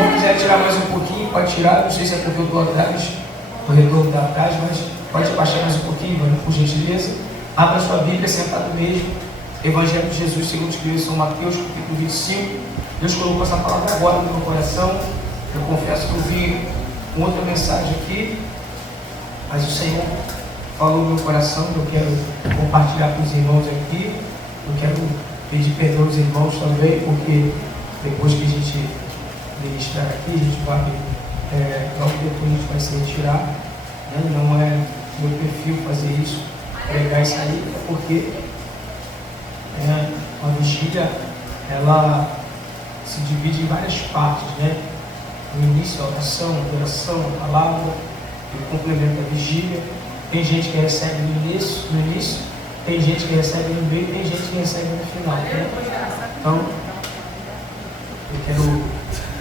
irmão quiser tirar mais um pouquinho, pode tirar. Não sei se é porque eu estou atrás, o retorno está atrás, mas pode baixar mais um pouquinho, mano, por gentileza. Abra sua Bíblia, sentado mesmo. Evangelho de Jesus segundo escreveu São Mateus, capítulo 25. Deus colocou essa palavra agora no meu coração. Eu confesso que eu vi uma outra mensagem aqui, mas o Senhor falou no meu coração que eu quero compartilhar com os irmãos aqui. Eu quero pedir perdão aos irmãos também, porque depois que a gente ministrar aqui, a gente vai, logo depois a gente vai se retirar, né? Não é meu perfil fazer isso, pregar isso aí, porque a vigília, ela se divide em várias partes, né? No início, a oração, a adoração, a palavra, o complemento da vigília. Tem gente que recebe no início, tem gente que recebe no meio, tem gente que recebe no final, né? Então, eu quero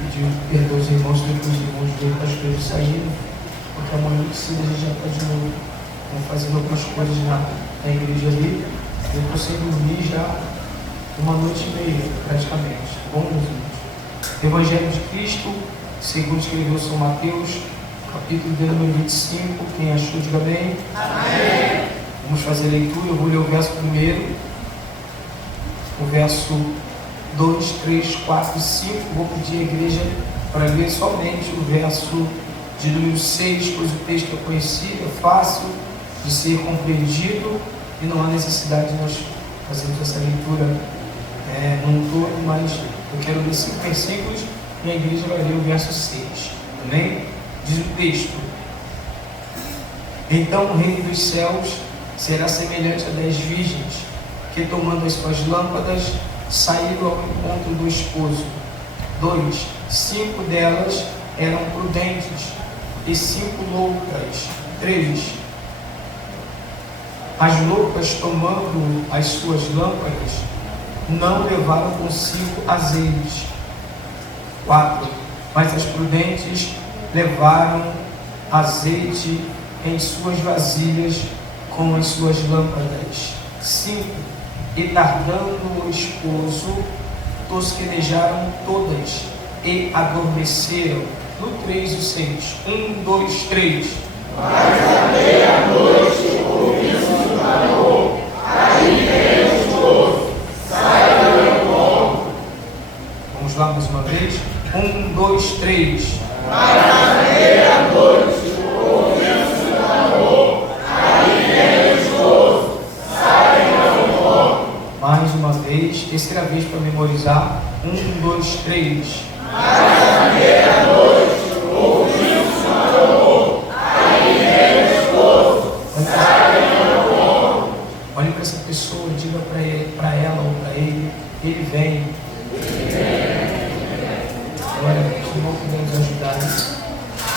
pedir perdão aos irmãos, depois os irmãos verem para as coisas saírem, porque amanhã cedo a gente já está de novo fazendo algumas coisas na igreja ali. Eu estou sem dormir já uma noite e meia, praticamente. Bom, meus irmãos. Evangelho de Cristo, segundo escreveu São Mateus, capítulo de número 25. Quem achou, diga bem. Amém. Vamos fazer a leitura. Eu vou ler o verso primeiro, o verso 2, 3, 4 e 5. Vou pedir à igreja para ler somente o verso de número 6, pois o texto é conhecido, é fácil de ser compreendido e não há necessidade de nós fazermos essa leitura num todo, mas eu quero ler 5 versículos e a igreja vai ler o verso 6. Amém? Diz o texto: então o reino dos céus será semelhante a 10 virgens que, tomando as suas lâmpadas, saíram ao encontro do esposo. 2, 5 delas eram prudentes e 5 loucas. 3, as loucas, tomando as suas lâmpadas, não levaram consigo azeite. 4, mas as prudentes levaram azeite em suas vasilhas com as suas lâmpadas. 5, e tardando o esposo, tosquenejaram todas e adormeceram. No 3 e 6. 1, 2, 3. Mas à meia-noite ouviu-se um clamor: aí vem o esposo, saia ao encontro. Vamos lá mais uma vez. 1, 2, 3. Mas à meia-noite ouviu-se um clamor: aí vem o esposo, saia ao encontro. Mais uma vez, terceira vez para memorizar. 1, 2, 3. Mas à meia-noite ouviu-se um clamor: aí vem o esposo, saia ao encontro. Olhe para essa pessoa e diga para ela ou para ele: ele vem. Agora, que irmão puder nos ajudar a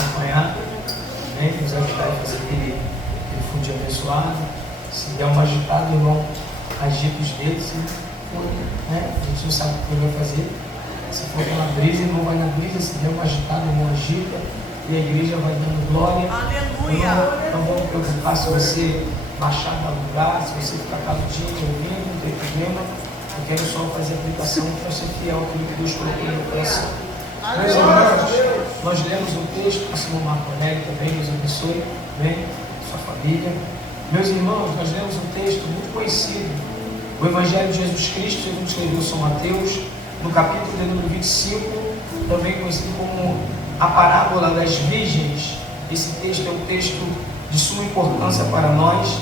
acompanhar, né? Nos ajudar a fazer aquele fundinho abençoado. Se der uma agitada, o irmão agita os dedos, né? A gente não sabe o que ele vai fazer. Se for pela brisa, o irmão vai na brisa. Se der uma agitada, o irmão agita. E a igreja vai dando glória. Aleluia! Não vamos preocupar se você baixar da lugar, se você ficar caludinho ouvindo, não tem problema. Eu quero só fazer a aplicação para ser fiel àquilo que Deus colocou no meu coração. Meus irmãos, nós lemos um texto, o Senhor Marco Aurélio também nos abençoe, bem, sua família. Meus irmãos, nós lemos um texto muito conhecido, o Evangelho de Jesus Cristo, segundo escreveu São Mateus, no capítulo de número 25, também conhecido como a parábola das virgens. Esse texto é um texto de suma importância para nós,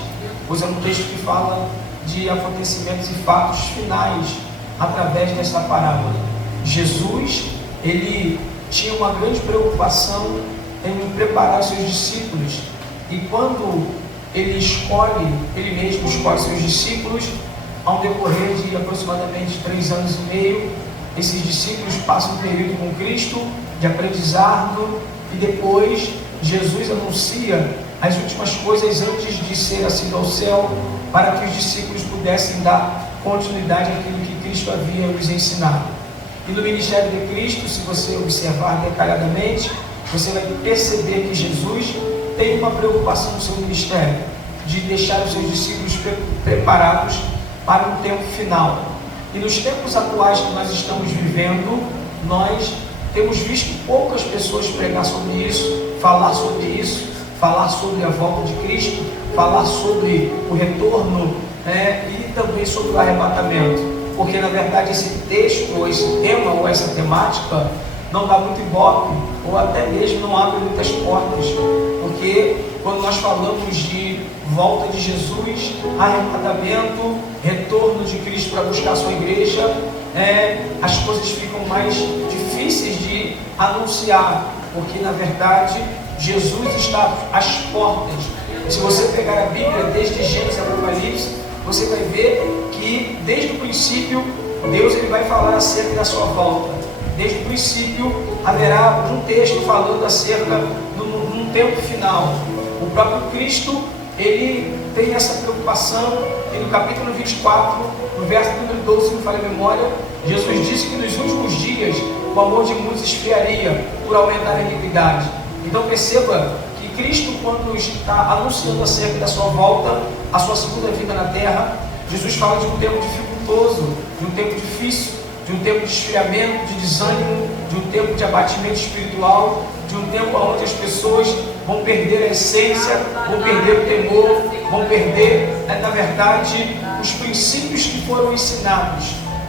pois é um texto que fala de acontecimentos e fatos finais através desta parábola. Jesus, ele tinha uma grande preocupação em preparar seus discípulos, e quando ele mesmo escolhe seus discípulos, ao decorrer de aproximadamente 3 anos e meio, esses discípulos passam um período com Cristo de aprendizado, e depois Jesus anuncia as últimas coisas antes de ser ascendido ao céu, para que os discípulos pudessem dar continuidade àquilo que Cristo havia lhes ensinado. E no ministério de Cristo, se você observar detalhadamente, você vai perceber que Jesus tem uma preocupação no seu ministério, de deixar os seus discípulos preparados para um tempo final. E nos tempos atuais que nós estamos vivendo, nós temos visto poucas pessoas pregar sobre isso, falar sobre a volta de Cristo, falar sobre o retorno, e também sobre o arrebatamento, porque na verdade esse texto, ou esse tema, ou essa temática não dá muito ibope, ou até mesmo não abre muitas portas, porque quando nós falamos de volta de Jesus, arrebatamento, retorno de Cristo para buscar a sua igreja, as coisas ficam mais difíceis de anunciar, porque na verdade Jesus está às portas. Se você pegar a Bíblia desde Gênesis e Apocalipse, você vai ver que desde o princípio Deus ele vai falar acerca da sua volta. Desde o princípio haverá um texto falando acerca de um tempo final. O próprio Cristo ele tem essa preocupação, e no capítulo 24, no verso número 12, se não falha a memória, Jesus disse que nos últimos dias o amor de muitos esfriaria por aumentar a iniquidade. Então perceba que Cristo, quando está anunciando acerca da sua volta, a sua segunda vinda na terra, Jesus fala de um tempo dificultoso, de um tempo difícil, de um tempo de esfriamento, de desânimo, de um tempo de abatimento espiritual, de um tempo onde as pessoas vão perder a essência, vão perder o temor, vão perder, na verdade, os princípios que foram ensinados.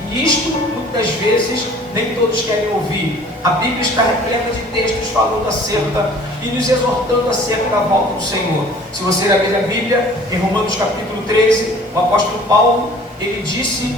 E isto, muitas vezes, nem todos querem ouvir. A Bíblia está repleta de textos falando acerca e nos exortando acerca da volta do Senhor. Se você ler a Bíblia, em Romanos capítulo 13, o apóstolo Paulo, ele disse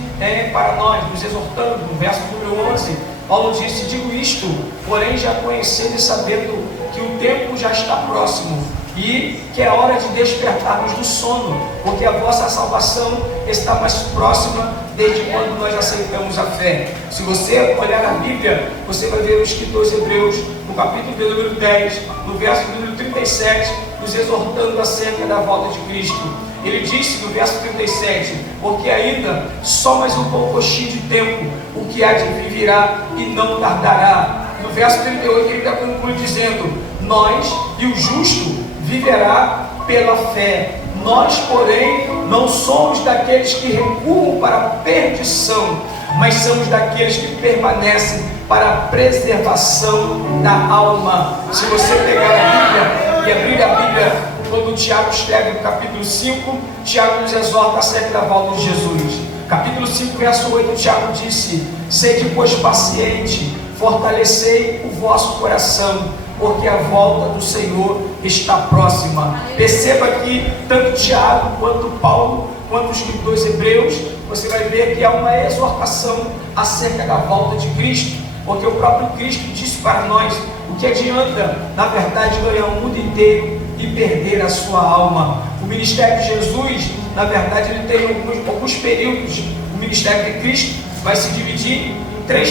para nós, nos exortando, no verso número 11, Paulo disse: digo isto, porém já conhecendo e sabendo que o tempo já está próximo, e que é hora de despertarmos do sono, porque a vossa salvação está mais próxima desde quando nós aceitamos a fé. Se você olhar a Bíblia, você vai ver o escritor Hebreus, no capítulo de número 10, no verso número 37, nos exortando acerca da volta de Cristo. Ele disse no verso 37, porque ainda só mais um pouquinho de tempo, o que há de vir virá e não tardará. No verso 38 ele ainda conclui dizendo: nós e o justo viverá pela fé. Nós, porém, não somos daqueles que recuam para a perdição, mas somos daqueles que permanecem para a preservação da alma. Se você pegar a Bíblia e abrir a Bíblia, quando Tiago escreve no capítulo 5, Tiago nos exorta acerca da volta de Jesus. Capítulo 5, verso 8, Tiago disse: sede, pois, paciente, fortalecei o vosso coração, porque a volta do Senhor está próxima. Perceba que tanto Tiago, quanto Paulo, quanto os escritores hebreus, você vai ver que há uma exortação acerca da volta de Cristo, porque o próprio Cristo disse para nós: o que adianta, na verdade, ganhar o mundo inteiro e perder a sua alma? O ministério de Jesus, na verdade, ele tem alguns períodos. O ministério de Cristo vai se dividir em 3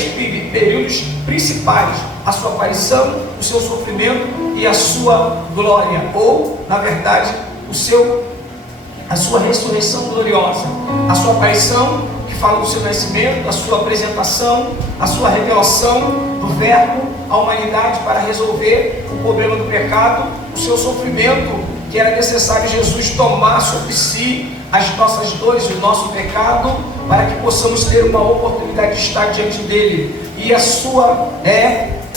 períodos principais: a sua aparição, o seu sofrimento e a sua glória, ou, na verdade, a sua ressurreição gloriosa. A sua aparição, que fala do seu nascimento, da sua apresentação, a sua revelação do verbo à humanidade para resolver o problema do pecado, o seu sofrimento, que era necessário Jesus tomar sobre si as nossas dores, o nosso pecado, para que possamos ter uma oportunidade de estar diante dele, e a sua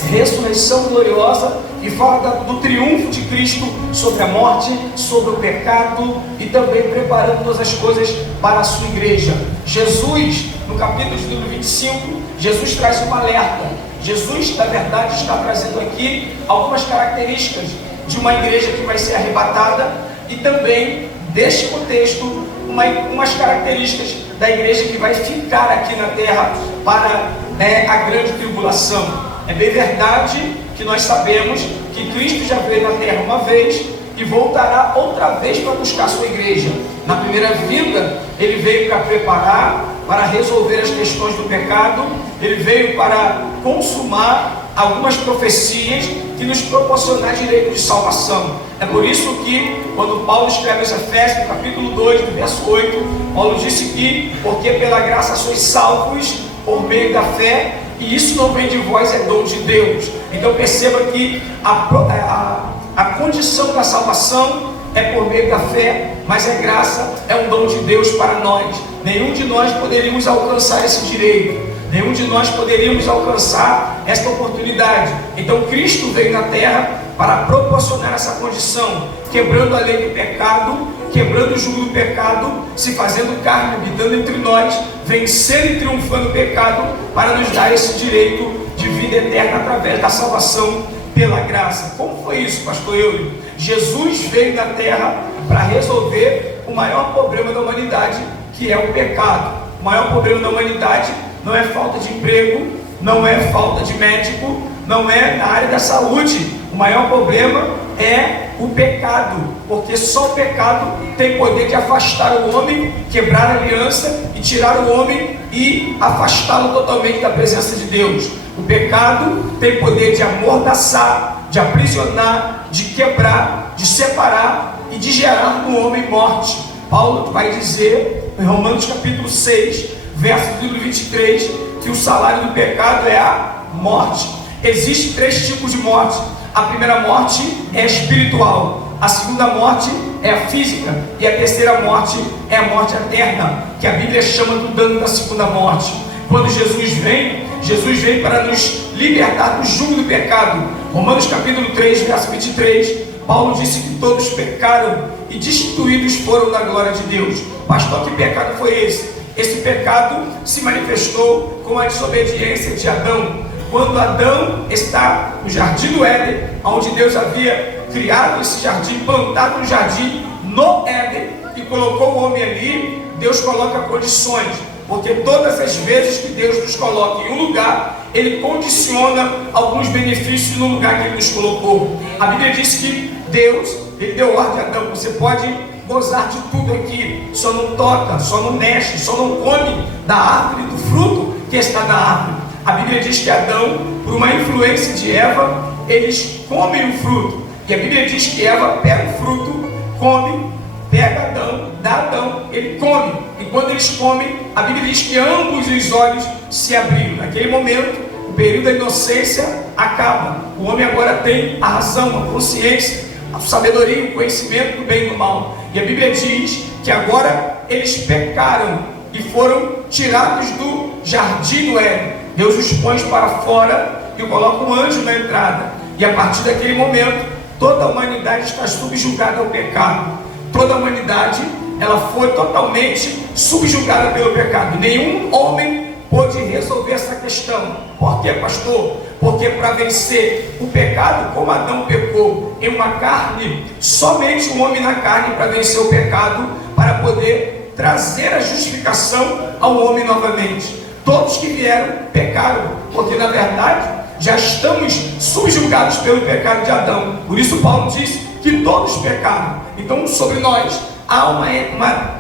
ressurreição gloriosa, que fala do triunfo de Cristo sobre a morte, sobre o pecado, e também preparando todas as coisas para a sua igreja. Jesus, no capítulo de número 25, Jesus traz um alerta. Jesus, na verdade, está trazendo aqui algumas características de uma igreja que vai ser arrebatada, e também, deste contexto, umas características da igreja que vai ficar aqui na terra para a grande tribulação. É bem verdade que nós sabemos que Cristo já veio na terra uma vez e voltará outra vez para buscar a sua igreja. Na primeira vinda, ele veio para preparar, para resolver as questões do pecado, ele veio para consumar algumas profecias e nos proporcionar direito de salvação. É por isso que, quando Paulo escreve essa festa, no capítulo 2, no verso 8, Paulo disse que, porque pela graça sois salvos por meio da fé, e isso não vem de vós, é dom de Deus. Então perceba que a condição da salvação é por meio da fé, mas a graça é um dom de Deus para nós. Nenhum de nós poderíamos alcançar esse direito. Nenhum de nós poderíamos alcançar esta oportunidade. Então Cristo veio na terra para proporcionar essa condição, quebrando a lei do pecado, quebrando o jugo do pecado, se fazendo carne, habitando entre nós, vencendo e triunfando o pecado, para nos dar esse direito de vida eterna através da salvação pela graça. Como foi isso, pastor Eulio? Jesus veio na terra para resolver o maior problema da humanidade, que é o pecado. O maior problema da humanidade não é falta de emprego, não é falta de médico, não é na área da saúde. O maior problema é o pecado, porque só o pecado tem poder de afastar o homem, quebrar a aliança e tirar o homem e afastá-lo totalmente da presença de Deus. O pecado tem poder de amordaçar, de aprisionar, de quebrar, de separar e de gerar no homem morte. Paulo vai dizer em Romanos capítulo 6, verso 23, que o salário do pecado é a morte. Existem 3 tipos de morte. A primeira morte é espiritual, a segunda morte é a física, e a terceira morte é a morte eterna, que a Bíblia chama do dano da segunda morte. Quando Jesus vem para nos libertar do jugo do pecado. Romanos capítulo 3, verso 23, Paulo disse que todos pecaram e destituídos foram da glória de Deus. Pastor, que pecado foi esse? Esse pecado se manifestou com a desobediência de Adão. Quando Adão está no jardim do Éden, onde Deus havia criado esse jardim, plantado um jardim no Éden e colocou o homem ali, Deus coloca condições, porque todas as vezes que Deus nos coloca em um lugar, Ele condiciona alguns benefícios no lugar que Ele nos colocou. A Bíblia diz que Deus, Ele deu ordem a Adão: você pode gozar de tudo aqui, só não toca, só não mexe, só não come da árvore, do fruto que está na árvore. A Bíblia diz que Adão, por uma influência de Eva, eles comem o fruto. E a Bíblia diz que Eva pega o fruto, come, pega Adão, dá Adão, ele come. E quando eles comem, a Bíblia diz que ambos os olhos se abriram. Naquele momento, o período da inocência acaba. O homem agora tem a razão, a consciência, a sabedoria, o conhecimento do bem e do mal. E a Bíblia diz que agora eles pecaram e foram tirados do jardim do Éden. Deus os põe para fora e coloca um anjo na entrada. E a partir daquele momento, toda a humanidade está subjugada ao pecado. Toda a humanidade, ela foi totalmente subjugada pelo pecado. Nenhum homem pôde resolver essa questão. Por quê, pastor? Porque para vencer o pecado, como Adão pecou em uma carne, somente um homem na carne para vencer o pecado, para poder trazer a justificação ao homem novamente. Todos que vieram pecaram, porque na verdade já estamos subjugados pelo pecado de Adão. Por isso Paulo diz que todos pecaram. Então sobre nós há uma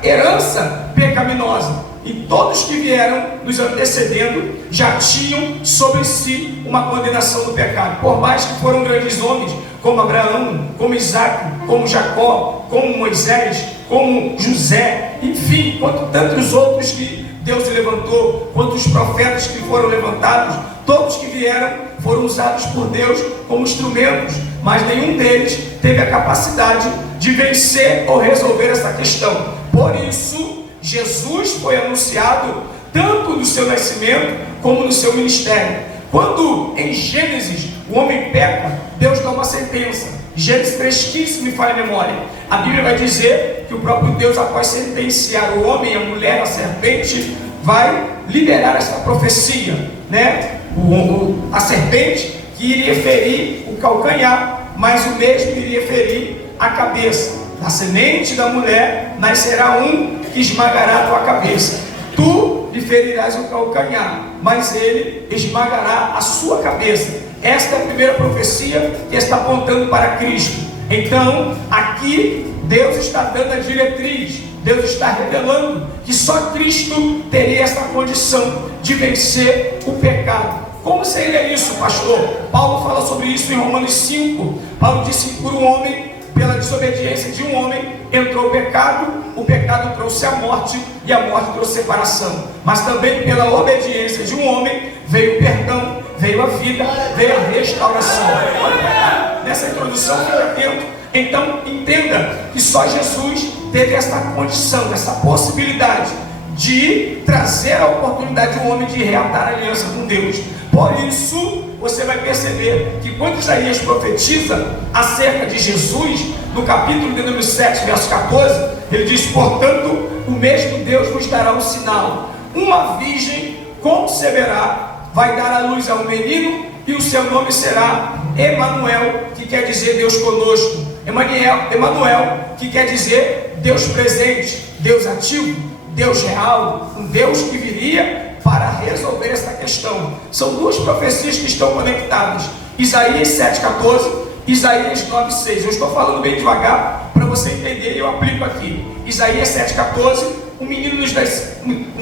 herança pecaminosa. E todos que vieram nos antecedendo já tinham sobre si uma condenação do pecado. Por mais que foram grandes homens, como Abraão, como Isaac, como Jacó, como Moisés, como José, enfim, quanto tantos outros que Deus levantou, quantos profetas que foram levantados, todos que vieram foram usados por Deus como instrumentos, mas nenhum deles teve a capacidade de vencer ou resolver essa questão. Por isso, Jesus foi anunciado tanto no seu nascimento como no seu ministério. Quando em Gênesis o homem peca, Deus dá uma sentença. Gênesis 3,15 me falha a memória. A Bíblia vai dizer que o próprio Deus, após sentenciar o homem, a mulher, a serpente, vai liberar essa profecia, né? A serpente que iria ferir o calcanhar, mas o mesmo iria ferir a cabeça. Da semente da mulher nascerá um que esmagará a tua cabeça. Tu lhe ferirás o calcanhar, mas ele esmagará a sua cabeça. Esta é a primeira profecia que está apontando para Cristo. Então, aqui Deus está dando a diretriz, Deus está revelando que só Cristo teria essa condição de vencer o pecado. Como seria isso, pastor? Paulo fala sobre isso em Romanos 5. Paulo disse que por um homem, pela desobediência de um homem, entrou o pecado trouxe a morte e a morte trouxe separação. Mas também pela obediência de um homem veio o perdão, veio a vida, veio a restauração. Nessa introdução, fique atento. Então entenda que só Jesus teve essa condição, essa possibilidade de trazer a oportunidade do homem de reatar a aliança com Deus. Por isso, você vai perceber que quando Isaías profetiza acerca de Jesus, no capítulo de número 7, verso 14, ele diz: portanto, o mesmo Deus vos dará um sinal. Uma virgem conceberá, vai dar à luz a um menino, e o seu nome será Emanuel, que quer dizer Deus conosco. Emanuel, que quer dizer Deus presente, Deus ativo, Deus real, um Deus que viria para resolver essa questão. São duas profecias que estão conectadas: Isaías 7,14, Isaías 9,6. Eu estou falando bem devagar para você entender e eu aplico aqui. Isaías 7,14, um menino nos dá,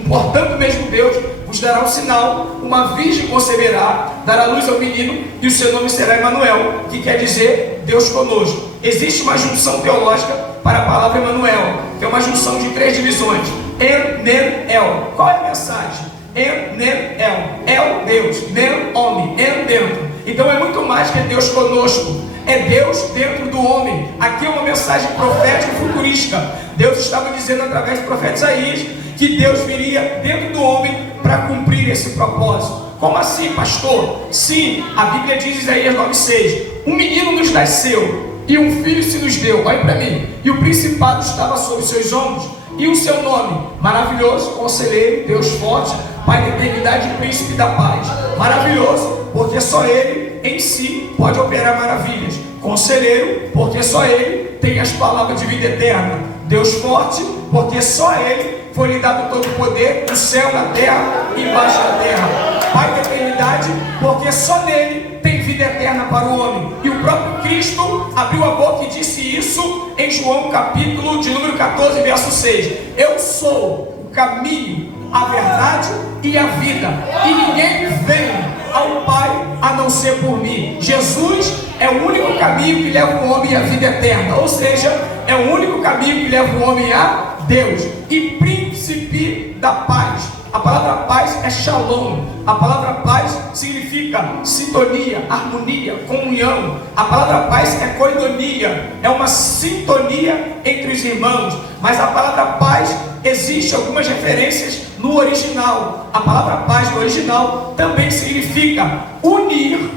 portanto, mesmo Deus vos dará um sinal, uma virgem conceberá, dará luz ao menino, e o seu nome será Emanuel, que quer dizer Deus conosco. Existe uma junção teológica para a palavra Emanuel, que é uma junção de 3 divisões. En-nen-el. Qual é a mensagem? En-nen-el. El, Deus. Nen, homem. En, dentro. Então é muito mais que Deus conosco. É Deus dentro do homem. Aqui é uma mensagem profética e futurística. Deus estava dizendo através do profeta Isaías que Deus viria dentro do homem para cumprir esse propósito. Como assim, pastor? Sim, a Bíblia diz em Isaías 9,6: um menino nos nasceu e um filho se nos deu. Olha para mim. E o principado estava sobre seus ombros, e o seu nome: maravilhoso, conselheiro, Deus forte, Pai da eternidade e príncipe da paz. Maravilhoso, porque só Ele em si pode operar maravilhas. Conselheiro, porque só Ele tem as palavras de vida eterna. Deus forte, porque só Ele foi lhe dado todo o poder no céu, na terra e embaixo da terra. Pai da eternidade, porque só nele tem vida eterna para o homem. E o próprio Cristo abriu a boca e disse isso em João capítulo de número 14, verso 6. Eu sou o caminho, a verdade e a vida, e ninguém vem ao Pai a não ser por mim. Jesus é o único caminho que leva o homem à vida eterna, ou seja, é o único caminho que leva o homem a Deus. E príncipe da paz. A palavra paz é shalom. A palavra paz significa sintonia, harmonia, comunhão. A palavra paz é koinonia, é uma sintonia entre os irmãos. Mas a palavra paz, existe algumas referências no original. A palavra paz no original também significa unir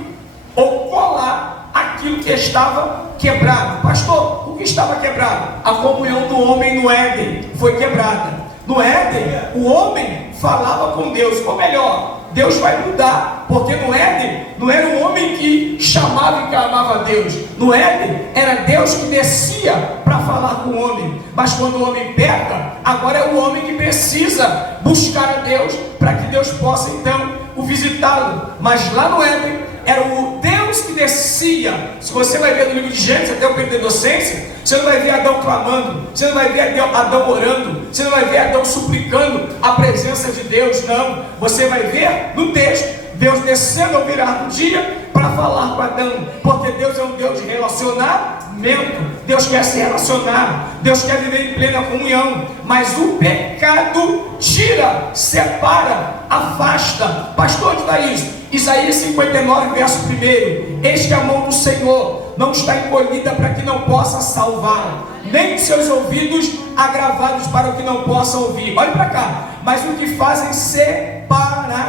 ou colar aquilo que estava quebrado. Pastor, o que estava quebrado? A comunhão do homem no Éden foi quebrada. No Éden, o homem falava com Deus, ou melhor, Deus vai mudar, porque no Éden não era o homem que chamava e clamava a Deus. No Éden era Deus que descia para falar com o homem. Mas quando o homem peca, agora é o homem que precisa buscar a Deus para que Deus possa então o visitá-lo. Mas lá no Éden era o Deus que descia. Se você vai ver no livro de Gênesis até o período da inocência, você não vai ver Adão clamando, você não vai ver Adão orando, você não vai ver Adão suplicando a presença de Deus, não. Você vai ver no texto Deus descendo ao virar do dia para falar com Adão, porque Deus é um Deus de relacionamento. Deus quer se relacionar, Deus quer viver em plena comunhão, mas o pecado tira, separa, afasta. Pastor, onde está isso? Isaías 59, verso 1: eis que a mão do Senhor não está encolhida para que não possa salvar, nem seus ouvidos agravados para o que não possa ouvir. Olha para cá. Mas o que fazem separação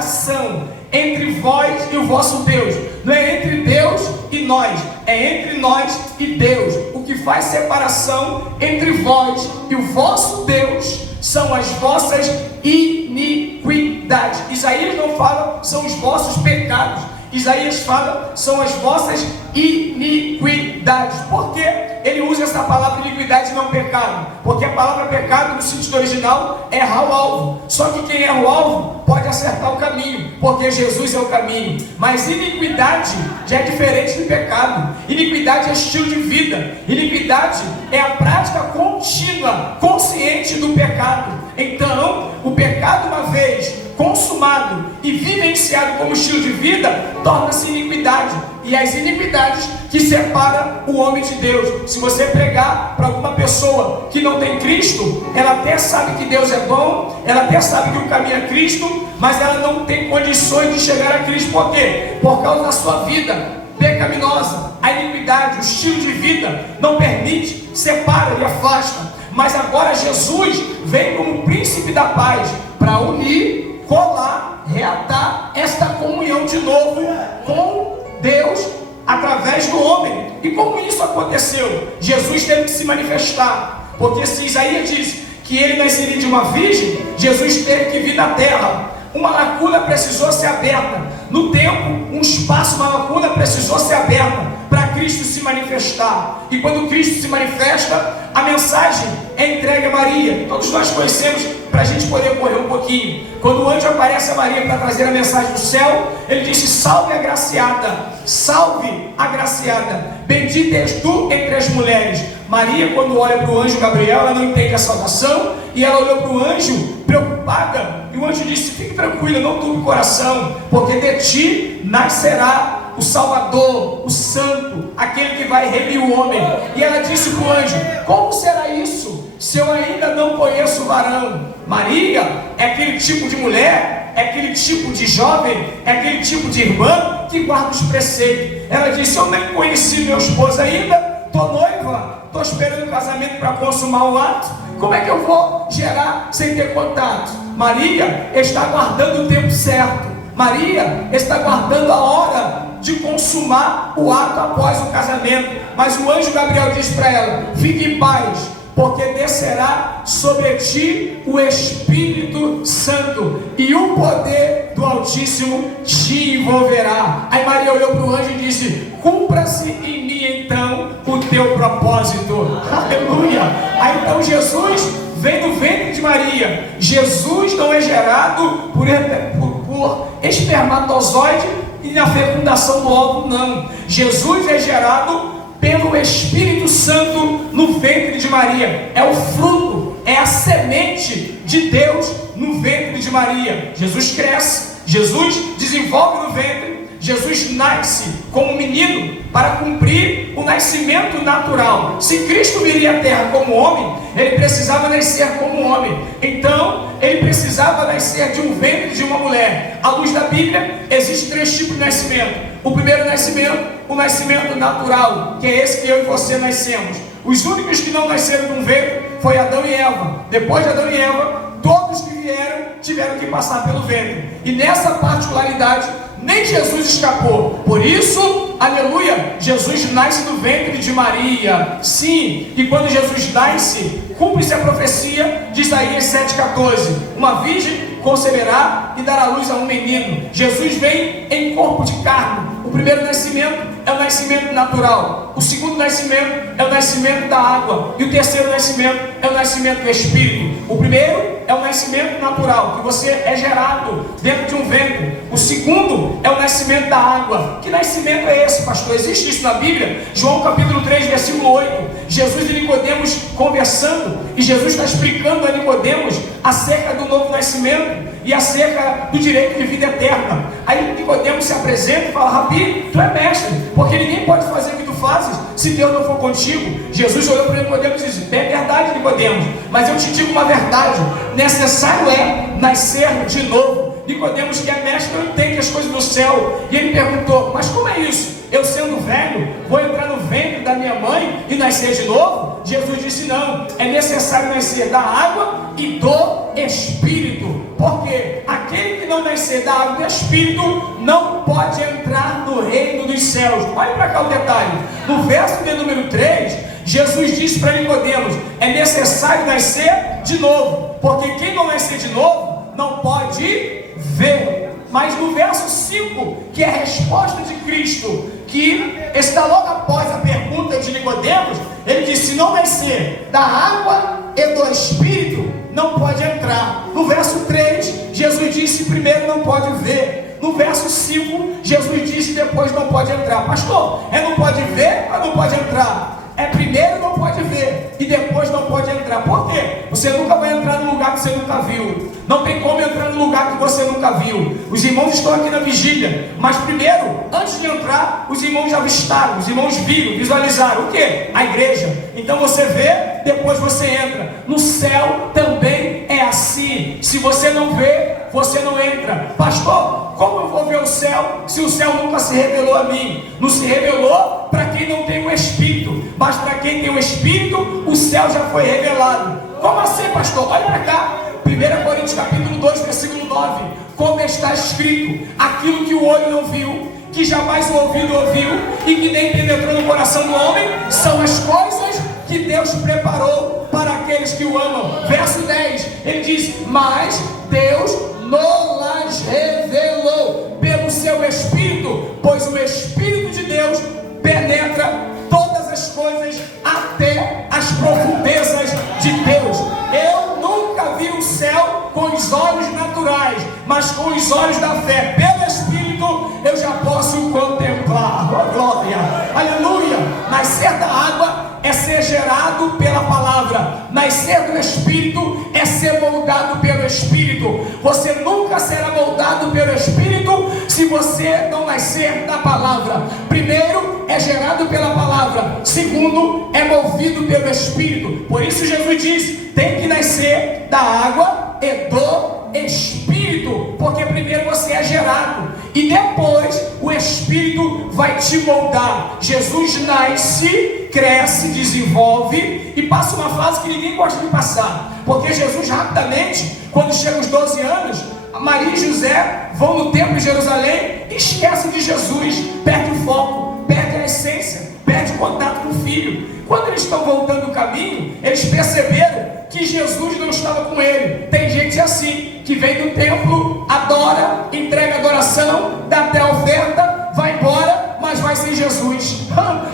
entre vós e o vosso Deus. Não é entre Deus e nós, é entre nós e Deus. O que faz separação entre vós e o vosso Deus são as vossas iniquidades. Isaías não fala são os vossos pecados. Isaías fala são as vossas iniquidades. Por que ele usa essa palavra iniquidade e não pecado? Porque a palavra pecado no sentido original é errar o alvo. Só que quem erra o alvo pode acertar o caminho, porque Jesus é o caminho. Mas iniquidade já é diferente de pecado. Iniquidade é estilo de vida. Iniquidade é a prática contínua, consciente do pecado. Então, o pecado, uma vez consumado e vivenciado como estilo de vida, torna-se iniquidade. E as iniquidades que separam o homem de Deus. Se você pregar para alguma pessoa que não tem Cristo, ela até sabe que Deus é bom, ela até sabe que o caminho é Cristo, mas ela não tem condições de chegar a Cristo. Por quê? Por causa da sua vida pecaminosa. A iniquidade, o estilo de vida não permite, separa e afasta. Mas agora Jesus vem como príncipe da paz para unir, colar, reatar esta comunhão de novo com Deus através do homem. E como isso aconteceu? Jesus teve que se manifestar, porque se Isaías diz que ele nasceria de uma virgem, Jesus teve que vir na terra. Uma lacuna precisou ser aberta no tempo, um espaço, uma lacuna precisou ser aberta para Cristo se manifestar. E quando Cristo se manifesta, a mensagem é entregue a Maria. Todos nós conhecemos, para a gente poder correr um pouquinho. Quando o anjo aparece a Maria para trazer a mensagem do céu, ele disse: salve a agraciada, salve a agraciada, bendita és tu entre as mulheres. Maria, quando olha para o anjo Gabriel, ela não entende a saudação, e ela olhou para o anjo preocupada, e o anjo disse: fique tranquila, não turbe o coração, porque de ti nascerá o Salvador, o Santo, aquele que vai remir o homem. E ela disse para o anjo: como será isso, se eu ainda não conheço o varão? Maria é aquele tipo de mulher, é aquele tipo de jovem, é aquele tipo de irmã que guarda os preceitos. Ela disse: eu nem conheci meu esposo ainda, estou noiva, estou esperando o casamento para consumar o ato. Como é que eu vou gerar sem ter contato? Maria está aguardando o tempo certo. Maria está aguardando a hora de consumar o ato após o casamento. Mas o anjo Gabriel diz para ela: fique em paz, porque descerá sobre ti o Espírito Santo, e o poder do Altíssimo te envolverá. Aí Maria olhou para o anjo e disse: cumpra-se em mim então o teu propósito. Aleluia! Aí então Jesus vem do ventre de Maria. Jesus não é gerado por espermatozoide e na fecundação do óvulo, não. Jesus é gerado pelo Espírito Santo no ventre de Maria. É o fruto, é a semente de Deus no ventre de Maria. Jesus cresce, Jesus desenvolve no ventre, Jesus nasce como menino para cumprir o nascimento natural. Se Cristo viria à terra como homem, ele precisava nascer como homem. Então, ele precisava nascer de um ventre de uma mulher. À luz da Bíblia, existem 3 tipos de nascimento. O primeiro nascimento, o nascimento natural, que é esse que eu e você nascemos. Os únicos que não nasceram de um ventre foi Adão e Eva. Depois de Adão e Eva, todos que vieram tiveram que passar pelo ventre. E nessa particularidade, nem Jesus escapou. Por isso, aleluia, Jesus nasce do ventre de Maria. Sim, e quando Jesus nasce, cumpre-se a profecia de Isaías 7,14. Uma virgem conceberá e dará luz a um menino. Jesus vem em corpo de carne. O primeiro nascimento é o nascimento natural. O segundo nascimento é o nascimento da água. E o terceiro nascimento é o nascimento do Espírito. O primeiro é o nascimento natural, que você é gerado dentro de um ventre. O segundo é o nascimento da água. Que nascimento é esse, pastor? Existe isso na Bíblia? João capítulo 3, versículo 8. Jesus e Nicodemos conversando, e Jesus está explicando a Nicodemos acerca do novo nascimento e acerca do direito de vida eterna. Aí Nicodemos se apresenta e fala: Rabi, tu é mestre, porque ninguém pode fazer o que tu fazes se Deus não for contigo. Jesus olhou para Nicodemos e disse: é verdade, Nicodemos, mas eu te digo uma verdade: necessário é nascer de novo. Nicodemos, que é mestre, não entende as coisas do céu, e ele perguntou: mas como é isso? Eu sendo velho, vou entrar no ventre da minha mãe e nascer de novo? Jesus disse: não, é necessário nascer da água e do Espírito, porque aquele que não nascer da água e do Espírito não pode entrar no reino dos céus. Olha para cá o detalhe, no verso de número 3, Jesus disse para Nicodemos: é necessário nascer de novo, porque quem não nascer de novo não pode ver. Mas no verso 5, que é a resposta de Cristo, que está logo após a pergunta de Nicodemos, ele disse: se não nascer da água e do Espírito, não pode entrar. No verso 3, Jesus disse: primeiro não pode ver. No verso 5, Jesus disse: depois não pode entrar. Pastor, não pode ver ou não pode entrar? Primeiro não pode ver e depois não pode entrar. Por quê? Você nunca vai entrar num lugar que você nunca viu. Não tem como entrar num lugar que você nunca viu. Os irmãos estão aqui na vigília, mas primeiro, antes de entrar, os irmãos já avistaram, os irmãos viram, visualizaram o quê? A igreja. Então você vê, depois você entra. No céu também é assim. Se você não vê, você não entra. Pastor, como eu vou ver o céu se o céu nunca se revelou a mim? Não se revelou para quem não tem o Espírito, mas para quem tem o Espírito, o céu já foi revelado. Como assim, pastor? Olha para cá, 1 Coríntios capítulo 2, versículo 9. Como está escrito, aquilo que o olho não viu, que jamais o ouvido ouviu, e que nem penetrou no coração do homem, são as coisas que Deus preparou para aqueles que o amam. Verso 10, ele diz, mas Deus nos revelou pelo seu Espírito, pois o Espírito de Deus penetra todas as coisas até as profundezas de Deus. Eu nunca vi o céu com os olhos naturais, mas com os olhos da fé, pelo Espírito, eu já posso contemplar. Oh, glória, aleluia. Nascer da água é ser gerado pela palavra, nascer do Espírito é ser moldado pelo Espírito. Você nunca será moldado pelo Espírito se você não nascer da palavra. Primeiro, é gerado pela palavra. Segundo, é movido pelo Espírito. Por isso Jesus diz, tem que nascer da água e do Espírito, porque primeiro você é gerado e depois o Espírito vai te moldar. Jesus nasce, cresce, desenvolve e passa uma fase que ninguém gosta de passar, porque Jesus rapidamente, quando chega aos 12 anos, Maria e José vão no templo de Jerusalém e esquecem de Jesus, perde o foco, perde a essência, perde o contato com o filho. Quando eles estão voltando o caminho, eles perceberam que Jesus não estava com ele. Tem gente assim, que vem do templo, adora, entrega adoração, dá até a oferta, vai embora, mas vai sem Jesus.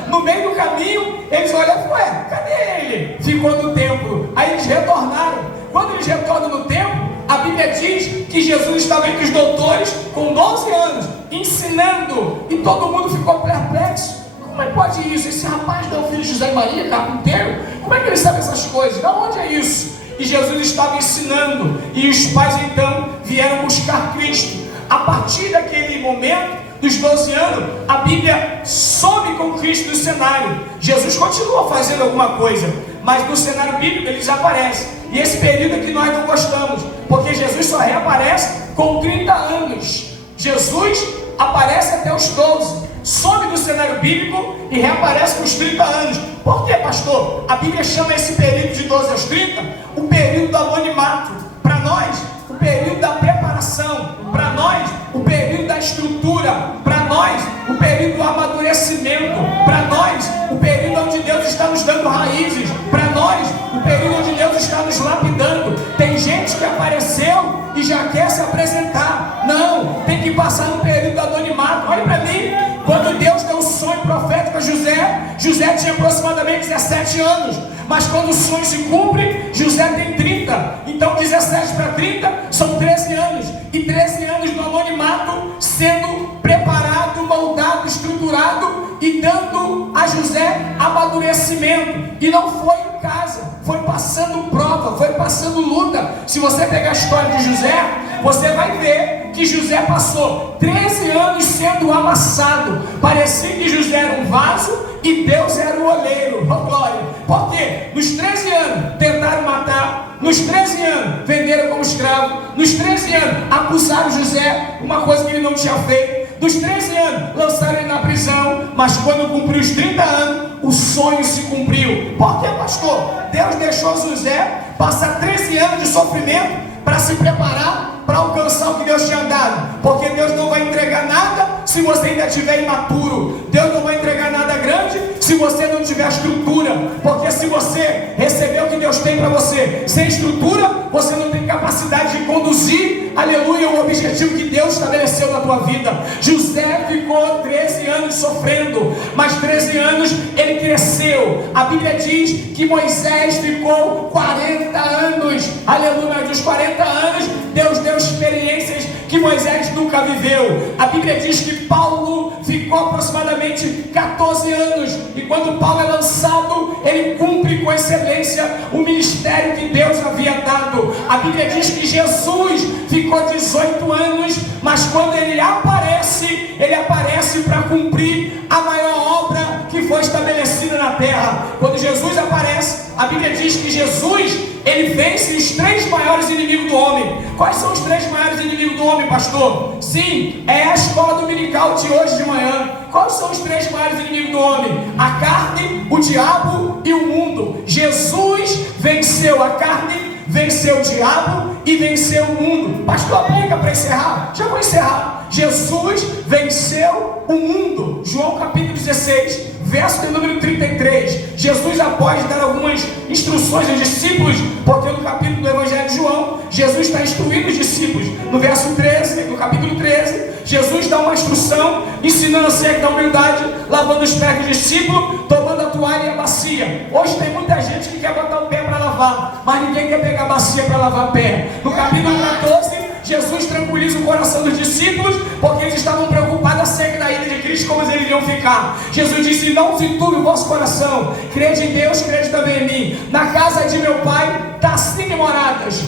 No meio do caminho, eles olham, ué, cadê ele? Ficou no templo. Aí eles retornaram. Quando eles retornam no templo, a Bíblia diz que Jesus estava entre os doutores com 12 anos, ensinando, e todo mundo ficou perplexo. Como é que pode isso? Esse rapaz não é o filho de José e Maria, carpinteiro? Como é que ele sabe essas coisas? De onde é isso? E Jesus estava ensinando, e os pais então vieram buscar Cristo. A partir daquele momento, dos 12 anos, a Bíblia some com Cristo no cenário. Jesus continua fazendo alguma coisa, mas no cenário bíblico ele desaparece. E esse período é que nós não gostamos, porque Jesus só reaparece com 30 anos. Jesus aparece até os 12, some do cenário bíblico e reaparece com os 30 anos. Por que, pastor? A Bíblia chama esse período de 12 aos 30 o período do anonimato. Para nós, o período da preparação. Para nós, o período da estrutura. Para nós, o período do amadurecimento. Para nós, o período onde Deus está nos dando raízes. Para nós, o período onde Deus está nos lapidando. Tem gente que apareceu e já quer se apresentar. Não, tem que passar no período do anonimato. Olha para mim, quando Deus deu o sonho profético a José, José tinha aproximadamente 17 anos. Mas quando o sonho se cumpre, José tem 30. Então 17 para 30 são 13 anos. E 13 anos no anonimato, sendo preparado, moldado, estruturado e dando a José amadurecimento. E não foi em casa, foi passando prova, foi passando luta. Se você pegar a história de José, você vai ver que José passou 13 anos sendo amassado. Parecia que José era um vaso e Deus era o oleiro. Oh, glória! Porque nos 13 anos tentaram matar, nos 13 anos venderam como escravo, nos 13 anos acusaram José, uma coisa que ele não tinha feito. Dos 13 anos lançaram ele na prisão, mas quando cumpriu os 30 anos, o sonho se cumpriu. Por que, pastor? Deus deixou José passar 13 anos de sofrimento para se preparar para alcançar o que Deus tinha dado. Porque Deus não vai entregar nada se você ainda estiver imaturo. Deus não vai entregar nada grande se você não tiver estrutura. Porque se você receber o que Deus tem para você sem estrutura, você não tem capacidade de conduzir, aleluia, o objetivo que Deus estabeleceu na tua vida. José ficou 13 anos sofrendo, mas 13 anos ele cresceu. A Bíblia diz que Moisés ficou 40 anos, aleluia, mas dos 40 anos Deus deu experiências que Moisés nunca viveu. A Bíblia diz que Paulo ficou aproximadamente 14 anos, e quando Paulo é lançado, ele cumpre com excelência o ministério que Deus havia dado. A Bíblia diz que Jesus ficou 18 anos, mas quando ele aparece para cumprir a maior obra que foi estabelecida na terra. Quando Jesus aparece, a Bíblia diz que Jesus, ele vence os 3 maiores inimigos do homem. Quais são os 3 maiores inimigos do homem, pastor? Sim, é a escola dominical de hoje de manhã. Quais são os 3 maiores inimigos do homem? a carne, o diabo e o mundo. Jesus venceu a carne, venceu o diabo e venceu o mundo. Pastor, aplica para encerrar? Já vou encerrar. Jesus venceu o mundo. João capítulo 16, verso de número 33. Jesus, após dar algumas instruções aos discípulos, porque no capítulo do Evangelho de João, Jesus está instruindo os discípulos. No verso 13, no capítulo 13, Jesus dá uma instrução, ensinando a ser da humildade, lavando os pés do discípulo, tomando a toalha e a bacia. Hoje tem muita gente que quer botar o pé para lavar, mas ninguém quer pegar a bacia para lavar pé. No capítulo 14, Jesus tranquiliza o coração dos discípulos, porque eles estavam preocupados acerca da ida de Cristo, como eles iriam ficar. Jesus disse: não se turbe o vosso coração, crede em Deus, crede também em mim. Na casa de meu Pai está 5 moradas.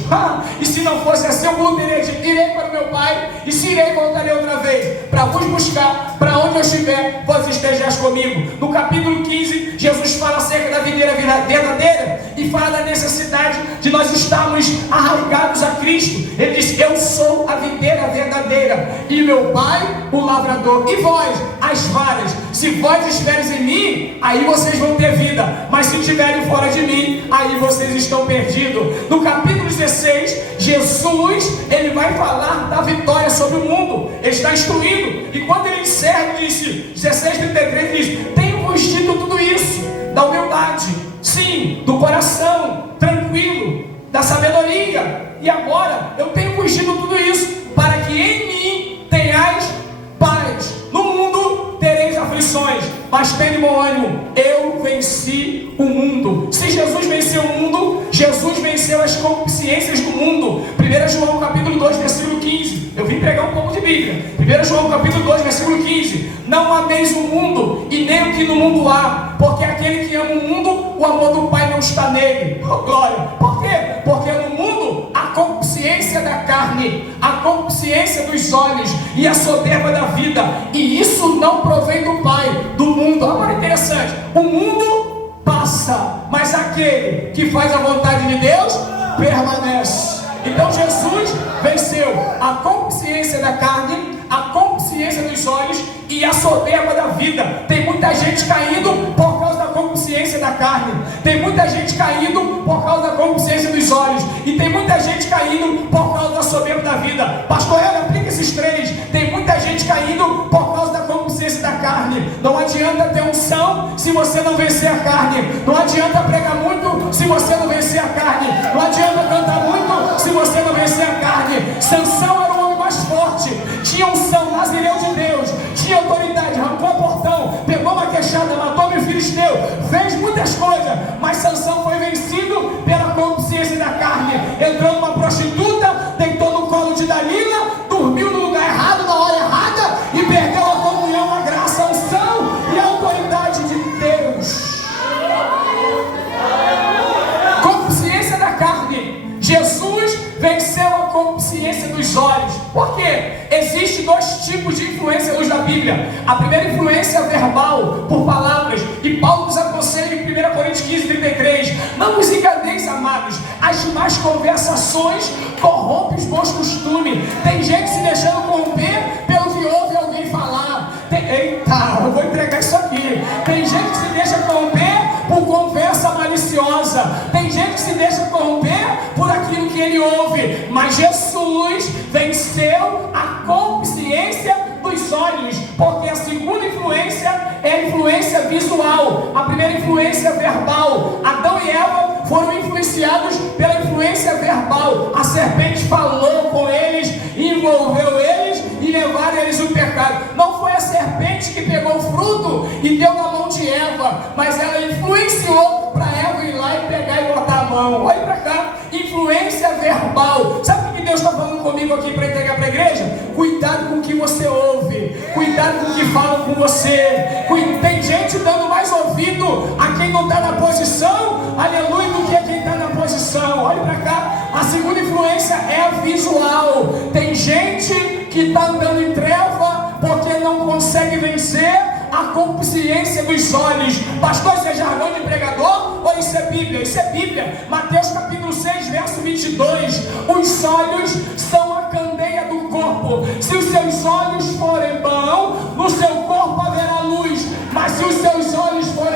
E se não fosse assim, eu irei para o meu Pai, e se irei, voltarei outra vez, para vos buscar, para onde eu estiver, vós estejais comigo. No capítulo 15, Jesus fala acerca da videira verdadeira, e fala da necessidade de nós estarmos arraigados a Cristo. Ele diz: eu sou a videira verdadeira, e meu Pai o lavrador, e vós as varas. Se vós estiveres em mim, aí vocês vão ter vida, mas se estiverem fora de mim, aí vocês estão perdidos. No capítulo 16, Jesus, ele vai falar da vitória sobre o mundo. Ele está instruindo, e quando ele encerra, ele disse, 16:33, diz: tenho-vos dito tudo isso, da humildade, sim, do coração tranquilo, da sabedoria, e agora eu tenho-vos dito tudo isso, para que em mim tenhais paz. No mundo tereis aflições, mas tenha bom ânimo, eu venci o mundo. Se Jesus venceu o mundo, Jesus venceu as concupiscências do mundo. 1 João capítulo 2, versículo 15. Eu vim pregar um pouco de Bíblia. 1 João capítulo 2, versículo 15. Não ameis o mundo, e nem o que no mundo há, porque aquele que ama o mundo, o amor do Pai não está nele. Oh, glória! Por quê? Porque no mundo a concupiscência da carne, a concupiscência dos olhos e a soberba da vida, e isso não provém do Pai, do mundo. Agora interessante, o mundo passa, mas aquele que faz a vontade de Deus permanece. Então Jesus venceu a concupiscência da carne, a concupiscência dos olhos e a soberba da vida. Tem muita gente caindo por causa da concupiscência da carne, tem muita gente caindo por causa da concupiscência dos olhos, e tem muita gente caindo por causa da soberba da vida. Pastor, aplica esses 3. Tem muita gente caindo por causa da concupiscência da carne. Não adianta ter unção se você não vencer a carne. Não adianta pregar muito se você não vencer a carne. Não adianta cantar muito se você não vencer a carne. Sansão era o homem mais forte, tinha unção, nazireu de Deus, tinha autoridade, arrancou o portão, pegou uma queixada, matou meu filisteu, fez muitas coisas, mas Sansão foi vencido pela consciência da carne. Entrou numa prostituta, deitou no colo de Dalila, dormiu no lugar errado, na hora errada, e perdeu a comunhão, a graça, a unção e a autoridade de Deus. Consciência da carne. Jesus venceu a consciência dos olhos. Por quê? Existem 2 tipos de influência à luz da Bíblia. A primeira influência é verbal, por palavras, e Paulo nos aconselha em 1 Coríntios 15:33: não vos enganeis, amados, as más conversações corrompem os bons costumes. Tem gente se deixando corromper pelo que ouve alguém falar. Eita, eu vou entregar isso aqui. Tem gente que se deixa corromper por conversa maliciosa. Tem gente que se deixa corromper por aquilo que ele ouve. Mas Jesus venceu a consciência dos olhos, porque a segunda influência é a influência visual. A primeira influência é verbal. Adão e Eva foram influenciados pela influência verbal. A serpente falou com eles, envolveu eles e levaram eles o pecado. Não foi a serpente que pegou o fruto e deu na mão de Eva, mas ela influenciou para Eva ir lá e pegar e botar a mão. Olha para cá, influência verbal. Sabe o que Deus está falando comigo aqui para entregar para a igreja? Cuidado com o que você ouve, cuidado com o que falam com você. Tem gente dando mais ouvido a quem não está na posição, aleluia, do que a quem está na posição. Olha para cá, a segunda influência é a visual. Tem gente que está andando em treva porque não consegue vencer a consciência dos olhos. Pastor, isso é jargão de pregador ou isso é Bíblia? Isso é Bíblia. Mateus capítulo 6, verso 22. Os olhos são a candeia do corpo. Se os seus olhos forem bons, no seu corpo haverá luz. Mas se os seus olhos forem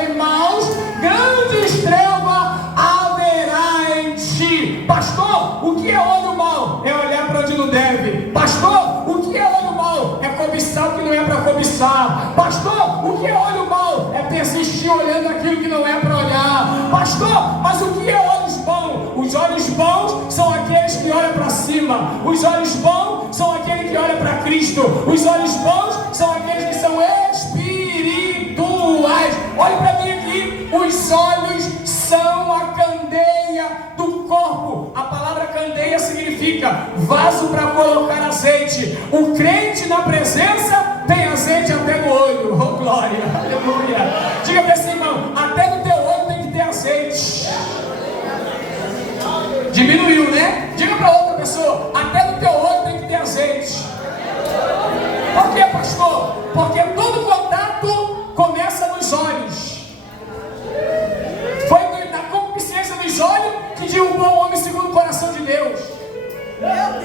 olhando aquilo que não é para olhar. Pastor, mas o que é olhos bons? Os olhos bons são aqueles que olham para cima. Os olhos bons são aqueles que olham para Cristo. Os olhos bons são aqueles que são espirituais. Olhe para mim aqui. Os olhos são a candeia do corpo. A palavra candeia significa vaso para colocar azeite. O crente na presença tem azeite até no olho. Oh glória, aleluia. Diga para esse irmão, até no teu olho tem que ter azeite. Diminuiu, né? Diga para outra pessoa, até no teu olho tem que ter azeite. Por quê, pastor? Porque todo contato começa nos olhos. Foi na concupiscência dos olhos que derrubou o homem segundo o coração de Deus. Meu Deus!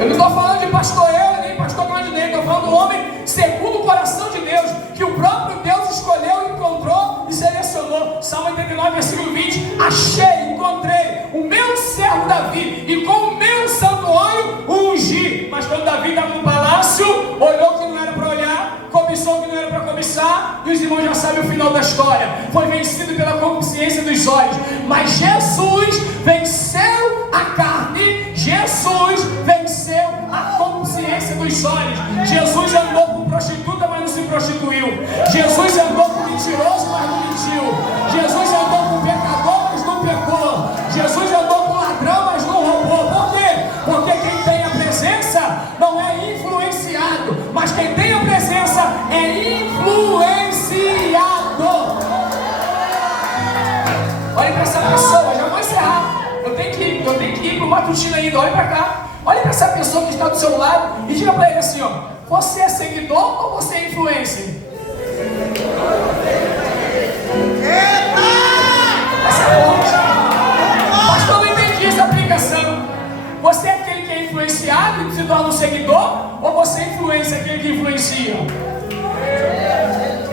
Eu não estou falando de pastor eu, nem pastor Claudinei, estou falando do homem segundo o coração de Deus, que o próprio Deus escolheu, encontrou e selecionou. Salmo 89, versículo 20: achei, encontrei o meu servo Davi, e com o meu santo óleo o ungi. Mas quando Davi estava no palácio, olhou que não era para olhar, cobiçou que não era para cobiçar, e os irmãos já sabem o final da história. Foi vencido pela concupiscência dos olhos. Mas Jesus venceu a carne, Jesus venceu a concupiscência dos olhos. Jesus andou com prostituta, mas não se prostituiu. Jesus andou com mentiroso, mas não mentiu. Jesus andou com pecador, mas não pecou. Jesus andou com ladrão, mas não roubou. Por quê? Porque quem tem a presença não é influenciado, mas quem tem a presença é influenciado. Olha para essa pessoa, já vou encerrar. Eu tenho que ir para o matutino ainda. Olha para cá. Olha para essa pessoa que está do seu lado e diga para ele assim, ó: você é seguidor ou você é influencer? Essa é forte. Pastor, não entendi essa aplicação. Você é aquele que é influenciado e se torna um seguidor, ou você é influência, aquele que influencia?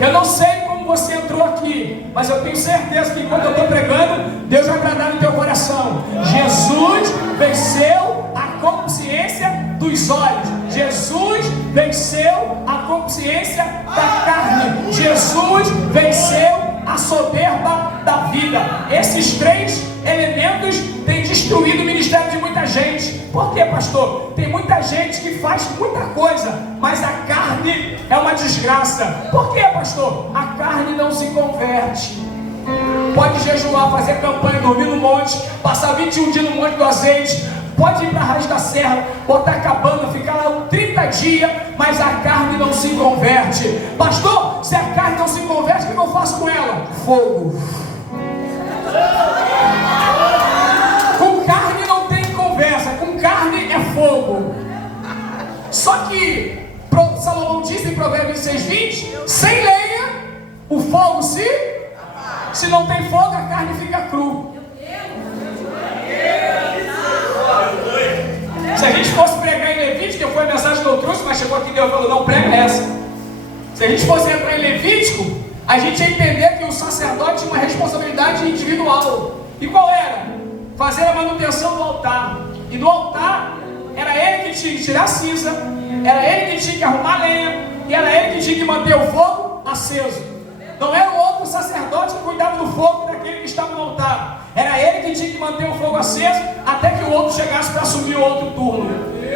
Eu não sei como você entrou aqui, mas eu tenho certeza que enquanto eu estou pregando, Deus vai agradar no teu coração. Jesus venceu a concupiscência dos olhos. Jesus venceu a concupiscência da carne. Jesus venceu a soberba da vida. Esses três elementos têm destruído o ministério de muita gente. Por quê, pastor? Tem muita gente que faz muita coisa, mas a carne é uma desgraça. Por quê, pastor? A carne não se converte. Pode jejuar, fazer campanha, dormir no monte, passar 21 dias no monte do azeite, pode ir para a Raiz da Serra, botar cabana, ficar lá 30 dias, mas a carne não se converte. Pastor, se a carne não se converte, o que eu faço com ela? Fogo. Com carne não tem conversa, com carne é fogo. Só que Salomão diz em Provérbios 26:20, sem lenha o fogo se não tem fogo, a carne fica cru. Se a gente fosse pregar em Levítico, que foi a mensagem que eu trouxe, mas chegou aqui e Deus falou, não, prega essa. Se a gente fosse entrar em Levítico, a gente ia entender que o sacerdote tinha uma responsabilidade individual. E qual era? Fazer a manutenção do altar. E do altar, era ele que tinha que tirar a cinza, era ele que tinha que arrumar a lenha, e era ele que tinha que manter o fogo aceso. Não era o outro sacerdote que cuidava do fogo daquele que estava no altar. Era ele que tinha que manter o fogo aceso até que o outro chegasse para assumir o outro turno.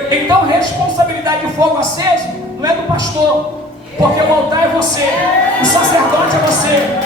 Então, responsabilidade de fogo aceso não é do pastor, porque o altar é você, o sacerdote é você,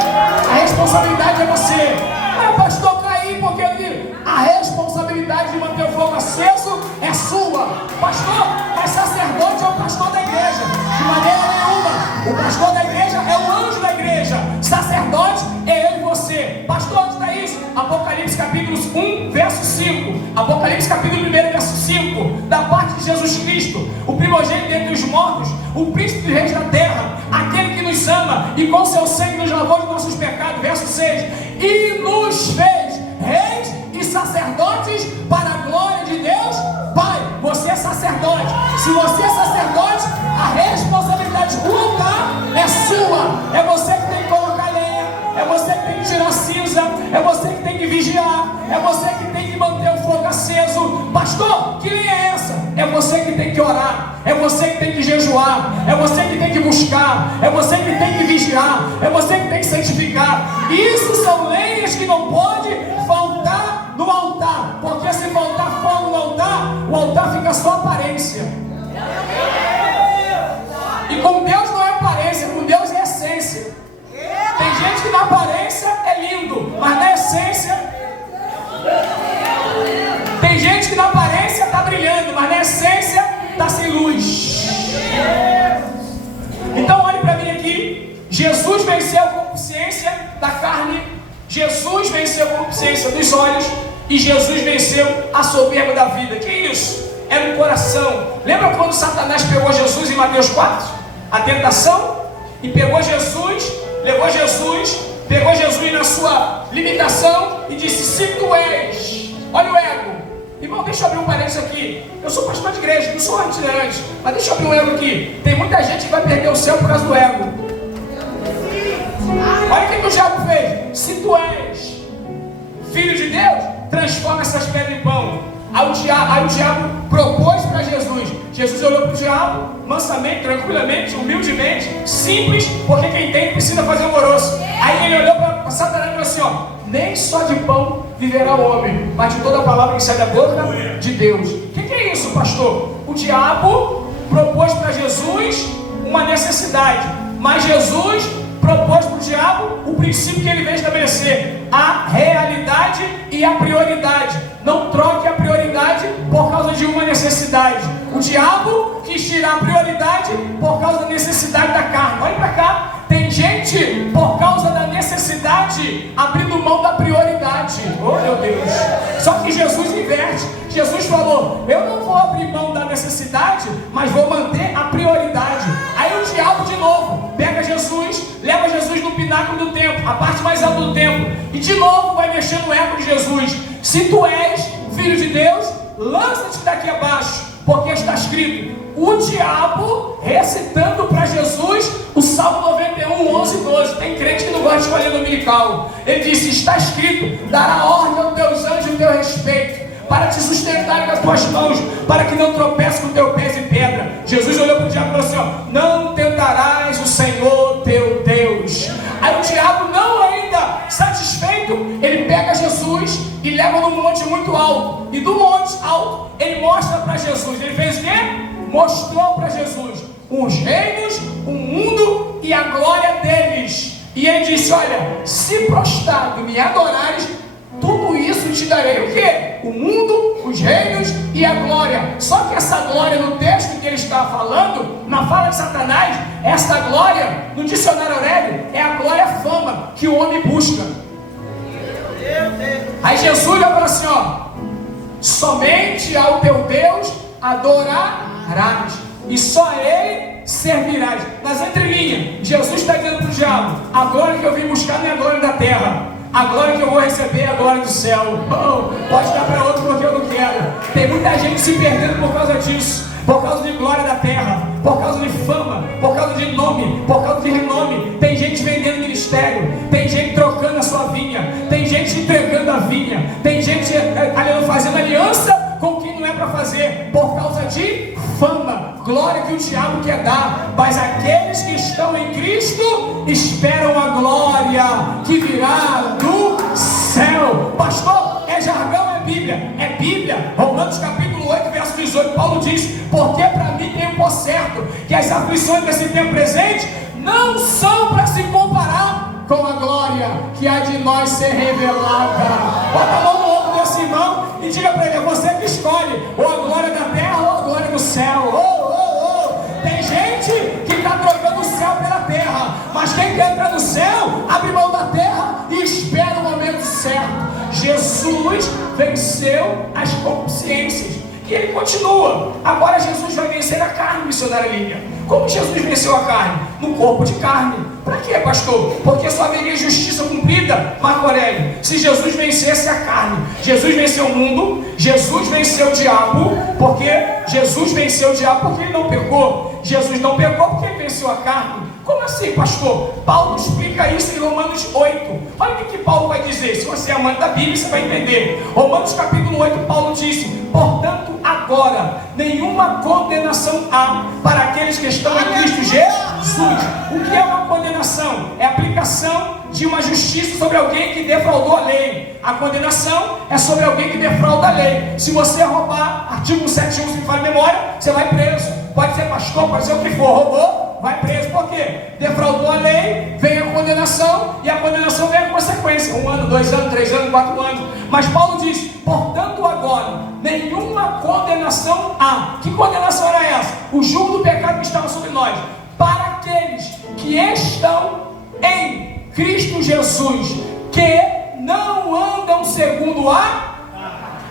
a responsabilidade é você. Ah, pastor, caí porque a responsabilidade de manter o fogo aceso é sua. Pastor, mas sacerdote é o pastor da igreja. De maneira nenhuma. O pastor da igreja é o anjo da igreja. Sacerdote é eu e você. Pastor, onde está isso? Apocalipse capítulo 1, verso 5. Apocalipse capítulo 1, verso 5. Da parte de Jesus Cristo, o primogênito dentre os mortos, o príncipe dos reis da terra, aquele que nos ama e com seu sangue nos lavou de nossos pecados. Verso 6. E nos fez reis e sacerdotes para a glória de Deus Pai. Você é sacerdote. Se você é sacerdote, a responsabilidade do altar é sua. É você que tem que colocar lenha, é você que tem que tirar cinza, é você que tem que vigiar, é você que tem que manter o fogo aceso. Pastor, que lenha é essa? É você que que tem que orar, é você que tem que jejuar, é você que tem que buscar, é você que tem que vigiar, é você que tem que santificar. Isso são lenhas que não pode faltar no altar, porque se faltar fogo no altar, o altar fica só aparência. E com Deus não é aparência, com Deus é essência. Tem gente que na aparência é lindo, mas na essência... Tem gente que na aparência está brilhando, mas na essência está sem luz. Então olhe para mim aqui. Jesus venceu a concupiscência da carne, Jesus venceu a concupiscência dos olhos e Jesus venceu a soberba da vida. Que isso? É no coração. Lembra quando Satanás pegou Jesus em Mateus 4? A tentação? E pegou Jesus, levou Jesus, pegou Jesus na sua limitação e disse: se tu és... Olha o ego. Irmão, deixa eu abrir um parênteses aqui. Eu sou pastor de igreja, não sou itinerante, mas deixa eu abrir um ego aqui. Tem muita gente que vai perder o céu por causa do ego. Olha o que o diabo fez. Se tu és filho de Deus, transforma essas pedras em pão. Aí o diabo propôs para Jesus. Jesus olhou para o diabo, mansamente, tranquilamente, humildemente, simples, porque quem tem precisa fazer alvoroço. Aí ele olhou para Satanás e falou assim: ó, nem só de pão viverá o homem, mas de toda a palavra que sai da boca de Deus. O que é isso, pastor? O diabo propôs para Jesus uma necessidade, mas Jesus propôs para o diabo o princípio que ele veio estabelecer: a realidade e a prioridade. Não troque a prioridade por causa de uma necessidade. O diabo quis tirar a prioridade por causa da necessidade da carne. Olha para cá. Tem gente, por causa da necessidade, abrindo mão da prioridade. Oh meu Deus. Só que Jesus inverte. Jesus falou: eu não vou abrir mão da necessidade, mas vou manter a prioridade. Aí o diabo de novo pega Jesus, leva Jesus no pináculo do templo, a parte mais alta do templo, e de novo vai mexer no ego de Jesus. Se tu és filho de Deus, lança-te daqui abaixo, porque está escrito. O diabo recitando para Jesus o Salmo 91, 11 e 12. Tem crente que não gosta de escolher dominical. Ele disse: está escrito, dará ordem aos teus anjos em teu respeito, para te sustentarem com as tuas mãos, para que não tropece com o teu pé em pedra. Jesus olhou para o diabo e falou assim: ó, não tentarás o Senhor teu Deus. Aí o diabo, não ainda satisfeito, ele pega Jesus e leva num monte muito alto. E do monte alto ele mostra para Jesus. Ele fez o quê? Mostrou para Jesus os reinos, o mundo e a glória deles. E ele disse: olha, se prostrado me adorares, tudo isso te darei. O quê? O mundo, os reinos e a glória. Só que essa glória no texto que ele está falando, na fala de Satanás, essa glória, no dicionário Aurélio, é a glória fama que o homem busca. Aí Jesus vai falar assim: ó, somente ao teu Deus adorarás, e só a Ele servirás. Nas entrelinhas, Jesus está dizendo para o diabo: a glória que eu vim buscar não é a glória da terra, a glória que eu vou receber é a glória do céu. Oh, pode dar para outro porque eu não quero. Tem muita gente se perdendo por causa disso, por causa de glória da terra, por causa de fama, por causa de nome, por causa de renome. Tem gente vendendo ministério, tem gente trocando a sua vinha, tem gente entregando a vinha, tem gente fazendo aliança com quem não é para fazer, por causa de fama, glória que o diabo quer dar. Mas aqueles que estão em Cristo esperam a glória que virá do céu. Pastor, é jargão, é Bíblia? É Bíblia. Romanos capítulo 8, verso 18, Paulo diz: porque para mim tem por certo que as aflições desse tempo presente não são para se comparar com a glória que há de nós ser revelada. Bota a mão no ombro desse irmão e diga para ele: é você que escolhe ou a glória da terra ou a glória do céu. Tem gente que está trocando o céu pela terra, mas quem quer entrar no céu abre mão da terra e espera o momento certo. Jesus venceu as consciências e ele continua. Agora Jesus vai vencer a carne, missionária Lívia. Como Jesus venceu a carne? No corpo de carne. Para quê, pastor? Porque só haveria justiça cumprida, Marco Aurélio, se Jesus vencesse a carne. Jesus venceu o mundo, Jesus venceu o diabo, porque Jesus venceu o diabo porque ele não pecou. Jesus não pecou porque ele venceu a carne. Como assim, pastor? Paulo explica isso em Romanos 8. Olha o que Paulo vai dizer. Se você é amante da Bíblia, você vai entender. Romanos capítulo 8, Paulo disse: portanto, a agora, nenhuma condenação há para aqueles que estão em Cristo Jesus. O que é uma condenação? É a aplicação de uma justiça sobre alguém que defraudou a lei. A condenação é sobre alguém que defrauda a lei. Se você roubar, artigo 171, se me fala a memória, você vai preso. Pode ser pastor, pode ser o que for, roubou, vai preso. Por quê? Defraudou a lei, vem a condenação, e a condenação vem a consequência. 1 ano, 2 anos, 3 anos, 4 anos. Mas Paulo diz, portanto agora, nenhuma condenação há. Que condenação era essa? O jugo do pecado que estava sobre nós. Para aqueles que estão em Cristo Jesus, que não andam segundo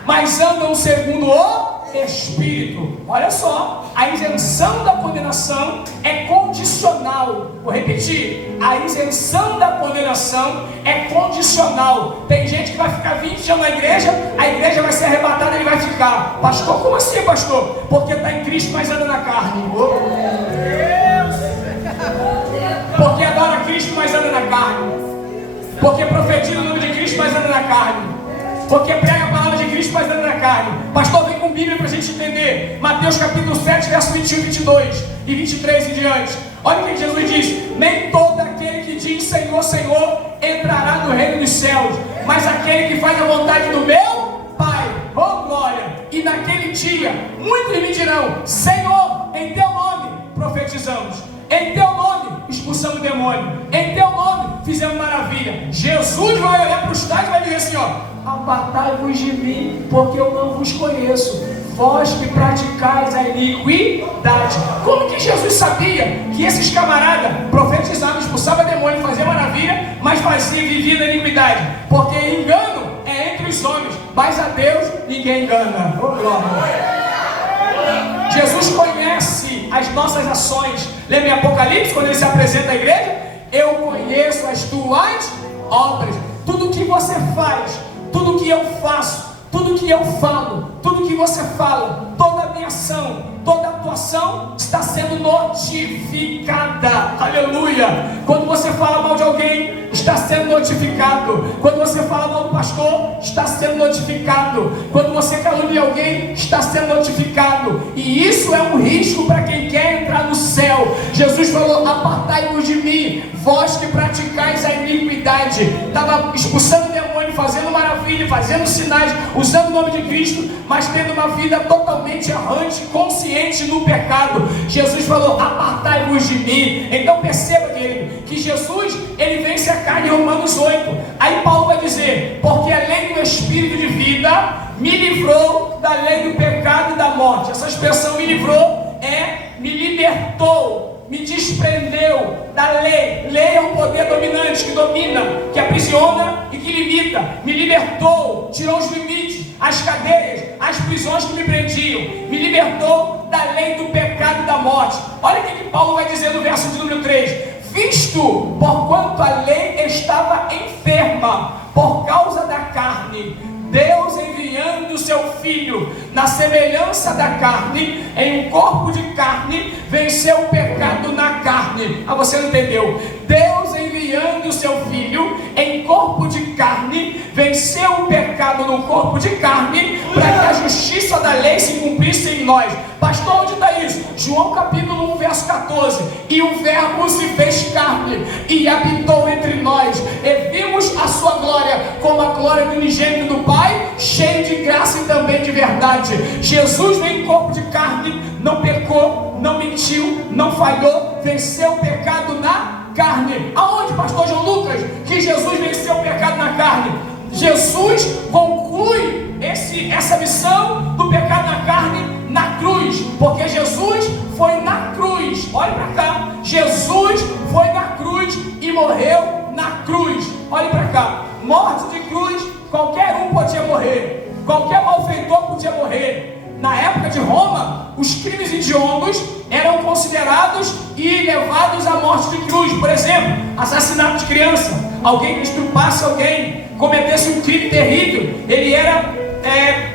mas andam segundo o Espírito. Olha só, a isenção da condenação é condicional. Vou repetir, a isenção da condenação é condicional. Tem gente que vai ficar 20 anos na igreja, a igreja vai ser arrebatada e ele vai ficar. Pastor, como assim, pastor? Porque está em Cristo, mas anda na carne. Porque adora Cristo, mas anda na carne. Porque profetiza o nome de Cristo, mas anda na carne. Porque prega a palavra de Cristo, mas anda na carne. Pastor, vem com Bíblia para a gente entender. Mateus capítulo 7, verso 21, 22 e 23 em diante. Olha o que Jesus diz: nem todo aquele que diz Senhor, Senhor entrará no reino dos céus, mas aquele que faz a vontade do meu Pai. Oh glória! E naquele dia muitos me dirão: Senhor, em teu nome profetizamos, em teu nome expulsamos o demônio, em teu nome fizemos maravilha. Jesus vai olhar para os tais e vai dizer assim, ó: apartai-vos de mim, porque eu não vos conheço, vós que praticais a iniquidade. Como que Jesus sabia que esses camaradas profetizavam, expulsavam demônio, faziam maravilha, mas viviam na iniquidade? Porque engano é entre os homens, mas a Deus ninguém engana. Oh, glória. Jesus conhece as nossas ações. Lembra em Apocalipse, quando ele se apresenta à igreja? Eu conheço as tuas obras. Tudo que você faz, tudo que eu faço, tudo que eu falo, tudo que você fala, toda a minha ação, toda a atuação está sendo notificada. Aleluia! Quando você fala mal de alguém, está sendo notificado. Quando você fala mal do pastor, está sendo notificado. Quando você calunia alguém, está sendo notificado. E isso é um risco para quem quer entrar no céu. Jesus falou: apartai-vos de mim, vós que praticais a iniquidade. Estava expulsando o demônio, fazendo maravilha, fazendo sinais, usando o nome de Cristo, mas tendo uma vida totalmente errante, consciente no pecado. Jesus falou: apartai-vos de mim. Então perceba, querido, que Jesus, ele vence a carne em Romanos 8. Aí Paulo vai dizer: porque a lei do Espírito de vida me livrou da lei do pecado e da morte. Essa expressão me livrou é me libertou, me desprendeu da lei. Lei é um poder dominante que domina, que aprisiona e que limita. Me libertou, tirou os limites, as cadeias, as prisões que me prendiam. Me libertou da lei do pecado e da morte. Olha o que Paulo vai dizer no verso de número 3: visto, porquanto a lei estava enferma por causa da carne, Deus, enviando o seu Filho na semelhança da carne, em um corpo de carne, venceu o pecado na carne. Ah, você não entendeu? Deus, enviando o seu Filho em corpo de carne, venceu o pecado no corpo de carne, para que a justiça da lei se cumprisse em nós. Pastor, onde está isso? João capítulo 1, verso 14. E o verbo se fez carne e habitou entre nós, e vimos a sua glória como a glória do unigênito do Pai, cheio de graça e também de verdade. Jesus veio em corpo de carne, não pecou, não mentiu, não falhou, venceu o pecado na carne. Aonde, pastor João Lucas, que Jesus venceu o pecado na carne? Jesus conclui essa missão do pecado na carne na cruz, porque Jesus foi na cruz. Olha para cá, Jesus foi na cruz e morreu na cruz. Olha para cá, morte de cruz, qualquer um podia morrer, qualquer malfeitor podia morrer. Na época de Roma, os crimes hediondos eram considerados e levados à morte de cruz. Por exemplo, assassinato de criança. Alguém que estrupasse alguém, cometesse um crime terrível, ele era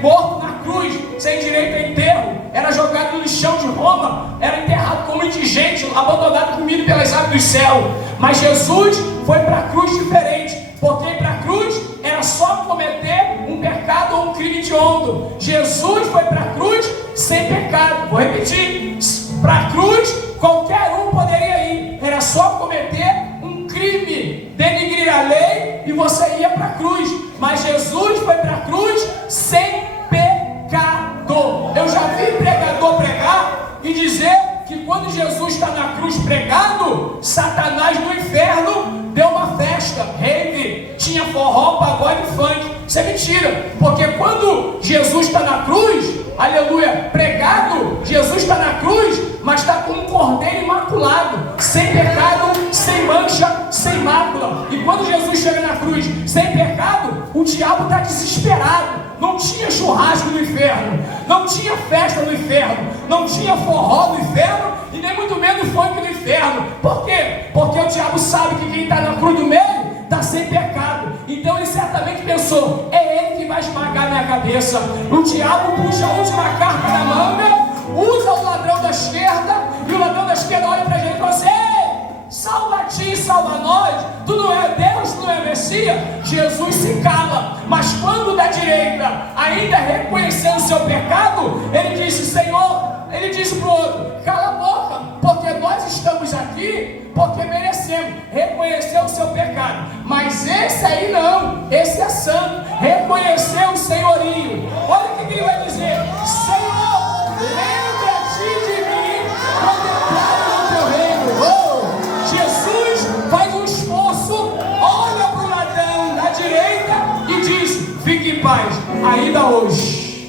morto na cruz, sem direito a enterro, era jogado no lixão de Roma, era enterrado como indigente, abandonado, comido pelas aves do céu. Mas Jesus foi para a cruz diferente, porque para a cruz era só cometer um pecado ou um crime hediondo. Jesus foi para a cruz sem pecado. Vou repetir: para a cruz qualquer um poderia ir, era só cometer um crime, denigrir a lei e você ia para a cruz. Mas Jesus foi para a cruz sem pecado. Eu já vi pregador pregar e dizer que quando Jesus está na cruz pregado, Satanás do inferno deu uma festa, rave, tinha forró, pagode e funk. Isso é mentira, porque quando Jesus está na cruz, aleluia, pregado, Jesus está na cruz, mas está com um cordeiro imaculado, sem pecado, sem mancha, sem mácula. E quando Jesus chega na cruz sem pecado, o diabo está desesperado. Não tinha churrasco no inferno, não tinha festa no inferno, não tinha forró no inferno e nem muito menos funk no inferno. Por quê? Porque o diabo sabe que quem está na cruz do meio está sem pecado. Então ele certamente pensou: é ele que vai esmagar minha cabeça. O diabo puxa a última carta da manga, usa o ladrão da esquerda, e o ladrão da esquerda olha para a gente e fala assim: ei, salva a ti, salva nós, tu não é Deus, tu não é Messias. Jesus se cala, mas quando da direita ainda reconheceu o seu pecado, ele disse: Senhor, ele disse para o outro: cala a boca, porque nós estamos aqui porque merecemos. Reconheceu o seu pecado, mas esse aí não, esse é santo, reconheceu o senhorio. Olha o que ele vai dizer: Senhor, lembra-te de mim quando entrar no teu reino. Oh, Jesus faz um esforço, olha para o ladrão da direita e diz: fique em paz, ainda hoje.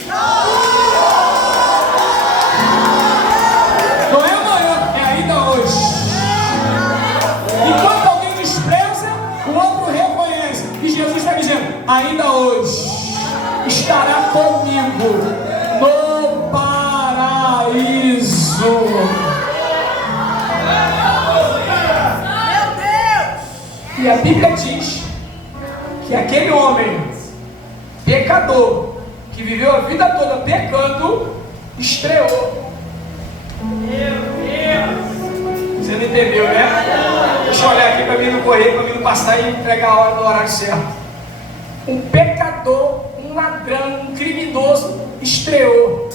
Não é amanhã, é ainda hoje. Enquanto alguém despreza, o outro reconhece. E Jesus está dizendo: ainda hoje estará comigo no paraíso. Meu Deus! E a Bíblia diz que aquele homem pecador, que viveu a vida toda pecando, estreou. Meu Deus! Você não entendeu, né? Deixa eu olhar aqui para mim não correr, para mim não passar e entregar a hora no horário certo. Um pecador, um ladrão, um criminoso estreou.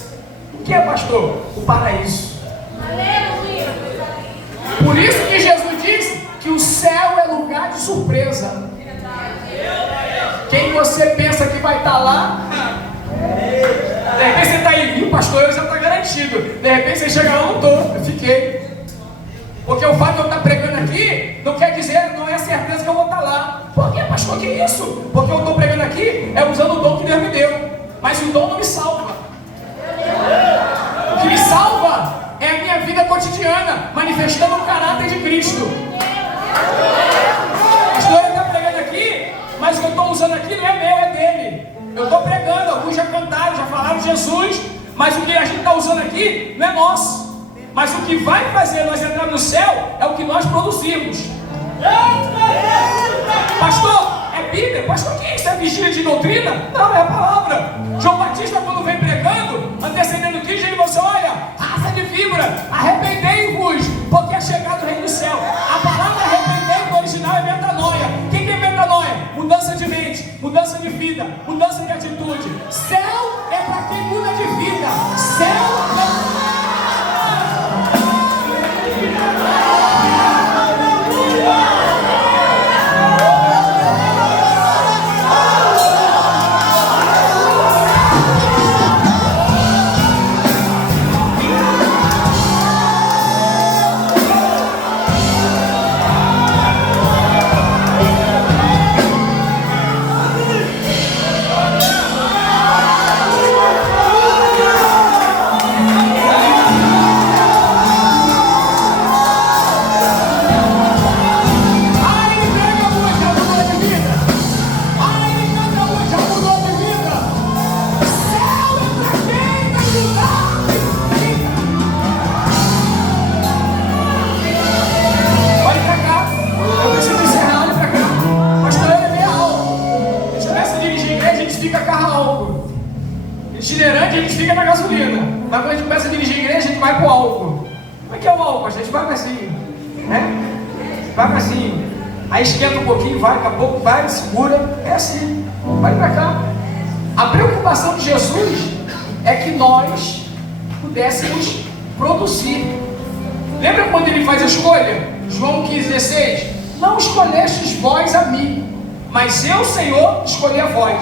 O que é, pastor? O paraíso. Aleluia! Por isso que Jesus disse que o céu é lugar de surpresa. Quem você pensa que vai estar lá, de repente você está aí, e o pastor já está garantido. De repente você chega lá, eu não estou, eu fiquei. Porque o fato de eu estar pregando aqui não quer dizer, não é certeza que eu vou estar lá. Por que, pastor? Que isso? Porque eu estou pregando aqui é usando o dom que Deus me deu. Mas o dom não me salva. O que me salva é a minha vida cotidiana, manifestando o caráter de Cristo. Pastor, ele está pregando aqui, mas o que eu estou usando aqui não é meu, é dele. Eu estou pregando, alguns já cantaram, já falaram de Jesus, mas o que a gente está usando aqui não é nosso. Mas o que vai fazer nós entrar no céu é o que nós produzimos. Pastor, é Bíblia? Pastor, o que é isso? É vigília de doutrina? Não, é a palavra. João Batista, quando vem pregando, antecedendo Cristo, ele falou assim: olha, raça de víbora, arrependei-vos, porque é chegado o reino do céu. A palavra arrependei no original é metanoia. O que é metanoia? Mudança de mente, mudança de vida, mudança de atitude. Céu é para quem muda de vida. Céu é... itinerante, a gente fica na gasolina. Mas quando a gente começa a dirigir a igreja, a gente vai pro álcool. Como é que é o álcool? A gente vai assim, né? Vai assim. Aí esquenta um pouquinho, vai, daqui a pouco vai, segura. É assim. Vai pra cá. A preocupação de Jesus é que nós pudéssemos produzir. Lembra quando ele faz a escolha? João 15,16: não escolhestes vós a mim, mas eu, Senhor, escolhi a vós.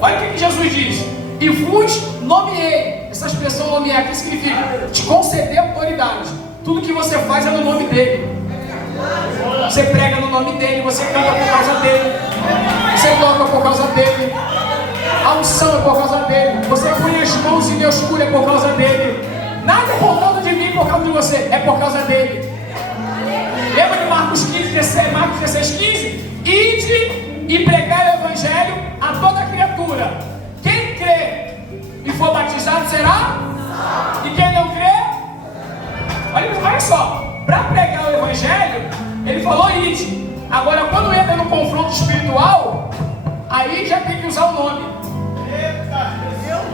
Olha o que Jesus diz: e vos nomeei. Essa expressão nomear aqui significa te conceder autoridade. Tudo que você faz é no nome dele. Você prega no nome dele, você canta por causa dele, você toca por causa dele, a unção é por causa dele, você põe as mãos e Deus cura é por causa dele. Nada é por causa de mim, por causa de você, é por causa dele. Lembra de Marcos 16:15? Ide e pregai o evangelho a toda criatura. Quem crê e for batizado será? E quem não crê? Olha só, para pregar o evangelho, ele falou ide. Agora, quando entra no confronto espiritual, aí já tem que usar o nome.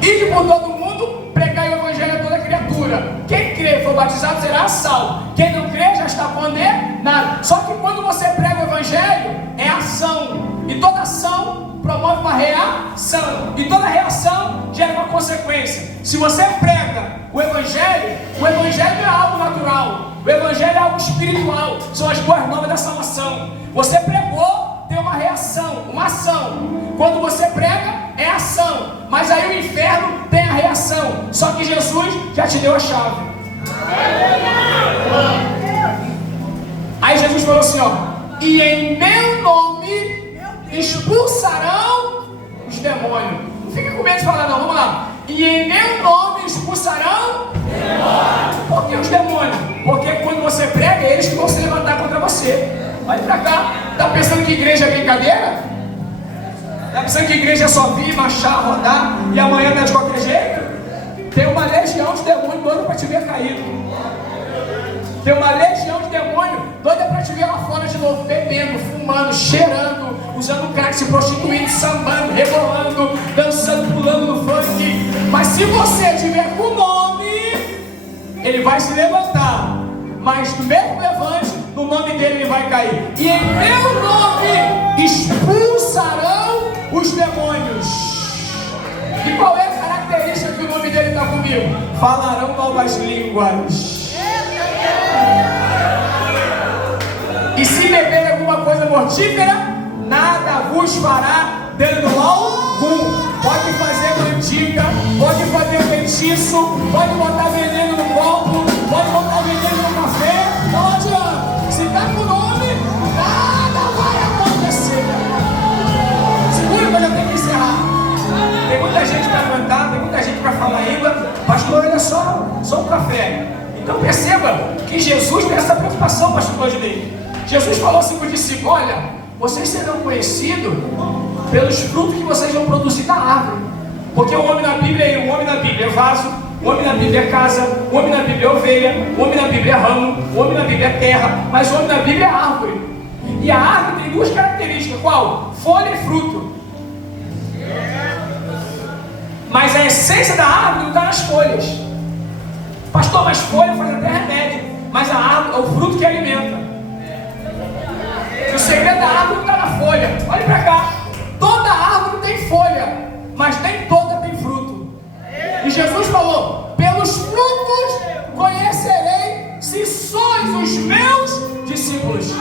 Ide por todo mundo, pregai o evangelho a toda criatura. Quem crê e for batizado será salvo. Quem não crê já está condenado. Só que quando você prega o evangelho, é ação. E toda ação promove uma reação. E toda reação gera uma consequência. Se você prega o evangelho não é algo natural. O evangelho é algo espiritual. São as boas novas da salvação. Você pregou, tem uma reação, uma ação. Quando você prega, é ação. Mas aí o inferno tem a reação. Só que Jesus já te deu a chave. Aí Jesus falou assim, ó: e em meu nome expulsarão os demônios. Não fica com medo de falar não, vamos lá. E em meu nome expulsarão demônios. Por que os demônios? Porque quando você prega, eles que vão se levantar contra você. Olha pra cá. Tá pensando que igreja é brincadeira? Tá pensando que igreja é só vir, marchar, rodar e amanhã não é de qualquer jeito? Tem uma legião de demônios doida para te ver caído. Tem uma legião de demônios doida para te ver lá fora de novo, bebendo, fumando, cheirando, usando crack, se prostituindo, sambando, rebolando, dançando, pulando no funk. Mas se você tiver com o nome, ele vai se levantar. Mas no mesmo levante, no nome dele ele vai cair. E em meu nome expulsarão os demônios. E qual é a característica que o nome dele está comigo? Falarão novas línguas. E se beber alguma coisa mortífera, nada vos fará dano algum. Pode fazer cantiga, pode fazer feitiço, pode botar veneno no copo, pode botar veneno no café, não adianta. Se está com o nome, nada vai acontecer. Segura que eu já tenho que encerrar. Tem muita gente para cantar, tem muita gente para falar ainda. Pastor, olha só um café. Então perceba que Jesus tem essa preocupação, pastor Claudinei. Jesus falou assim para os discípulos: olha, vocês serão conhecidos pelos frutos que vocês vão produzir da árvore. Porque o homem na Bíblia é vaso, o homem na Bíblia é casa, o homem na Bíblia é ovelha, o homem na Bíblia é ramo, o homem na Bíblia é terra, mas o homem na Bíblia é árvore. E a árvore tem duas características: qual? Folha e fruto. Mas a essência da árvore não está nas folhas. Pastor, mas folha faz até remédio, mas a árvore é o fruto que alimenta. O segredo da árvore não está na folha. Olha para cá. Toda árvore tem folha, mas nem toda tem fruto. E Jesus falou: pelos frutos conhecerei se sois os meus discípulos.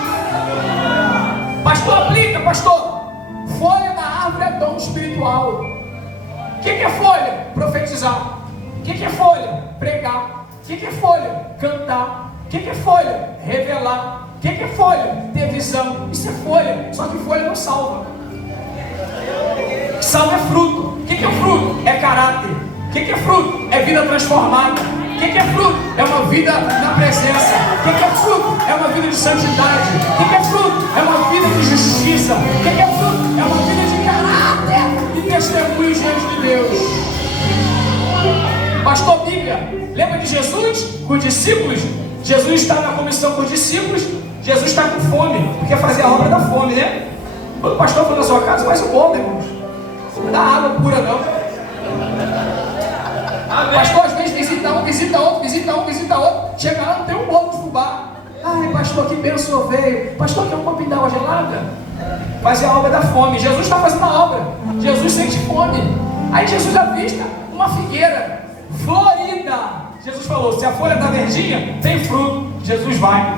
Pastor, aplica, pastor. Folha da árvore é dom espiritual. O que é folha? Profetizar. O que é folha? Pregar. O que é folha? Cantar. O que é folha? Revelar. O que é folha? Ter visão. Isso é folha. Só que folha não salva. Salva é fruto. O que é fruto? É caráter. O que é fruto? É vida transformada. O que é fruto? É uma vida na presença. O que é fruto? É uma vida de santidade. O que é fruto? É uma vida de justiça. O que é fruto? É uma vida de caráter e testemunho diante de Deus. Pastor, Bíblia, lembra de Jesus com os discípulos? Jesus está na comissão com os discípulos. Jesus está com fome, porque fazer a obra da fome, né? Quando o pastor for na sua casa, faz o bom, irmãos. Não dá água pura, não. O pastor às vezes visita um, visita outro. Chega lá, não tem um bolo de fubá. Ai, pastor, que bênção veio. Pastor, quer um copinho d'água gelada? Fazer a obra da fome. Jesus está fazendo a obra. Jesus sente fome. Aí Jesus avista uma figueira. florida. Jesus falou, se a folha está verdinha, tem fruto. Jesus vai.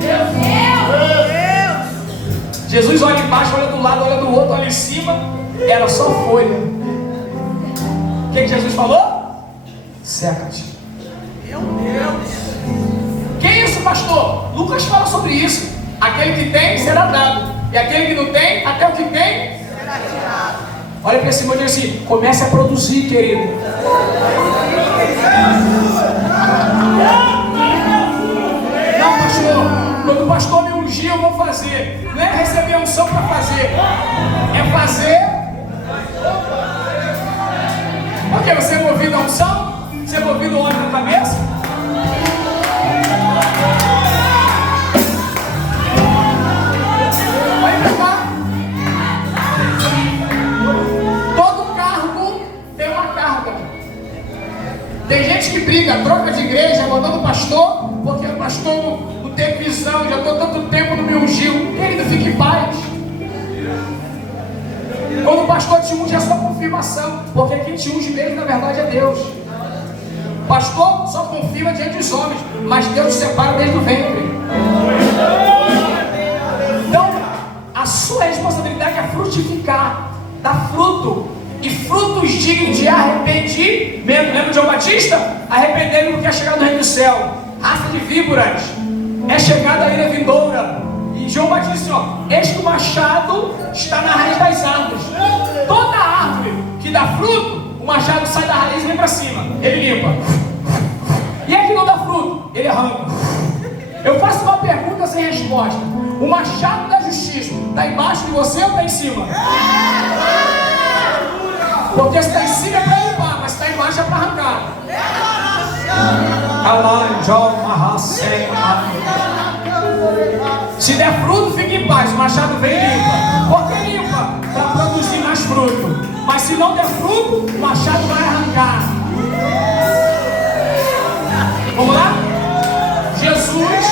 Meu Deus! Jesus olha embaixo, olha do lado, olha do outro, olha em cima. Era só folha. O que Jesus falou? Seca-te. Meu Deus! Que isso, pastor? Lucas fala sobre isso. Aquele que tem será dado, e aquele que não tem, até o que tem Será tirado. olha para cima e diz assim: comece a produzir, querido. Não, pastor, quando o pastor me ungir, eu vou fazer. Não é receber a unção para fazer, é fazer. Porque você é movido a unção? Você é movido a óleo na cabeça? Vai pra cá. Todo cargo tem uma carga. Tem gente que briga, troca de igreja, abandona o pastor, porque o pastor não tem visão, já estou tanto tempo no meu ungiu. Querido, fique em paz. Quando o pastor te unge é só confirmação, porque quem te unge mesmo na verdade é Deus. O pastor só confirma diante dos homens, mas Deus te separa desde o ventre. Então, a sua responsabilidade é frutificar, dar fruto, e frutos dignos de arrependimento. Lembra de João Batista? Arrependendo porque é chegado no reino do céu. Raça de víboras, é chegada a ira vindoura. E João Batista disse, ó, eis que o machado está na raiz das árvores. Toda árvore que dá fruto, o machado sai da raiz e vem para cima. Ele limpa. E é que não dá fruto, ele arranca. Eu faço uma pergunta sem resposta. O machado da justiça está embaixo de você ou está em cima? Porque se está em cima é para limpar, mas se está embaixo é para arrancar. Se der fruto, fica em paz. O machado vem e limpa. Por que limpa? Para produzir mais fruto. Mas se não der fruto, o machado vai arrancar. Vamos lá? Jesus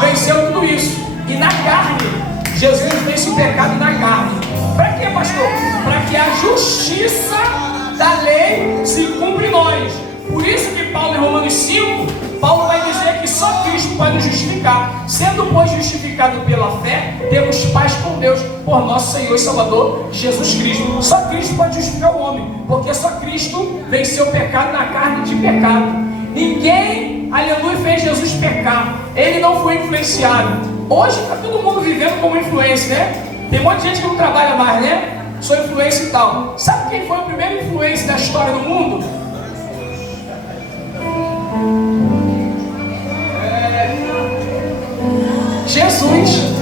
venceu tudo isso. E na carne, Jesus vence o pecado na carne. Para quê, pastor? Para que a justiça da lei se cumpra em nós. Por isso que Paulo, em Romanos 5, Paulo vai dizer que só Cristo pode nos justificar. Sendo, pois, justificado pela fé, temos paz com Deus por nosso Senhor e Salvador, Jesus Cristo. Só Cristo pode justificar o homem, porque só Cristo venceu o pecado na carne de pecado. Ninguém, aleluia, fez Jesus pecar. Ele não foi influenciado. Hoje está todo mundo vivendo como influência, né? Tem um monte de gente que não trabalha mais, né? Sou influência e tal. Sabe quem foi o primeiro influência da história do mundo? Jesus.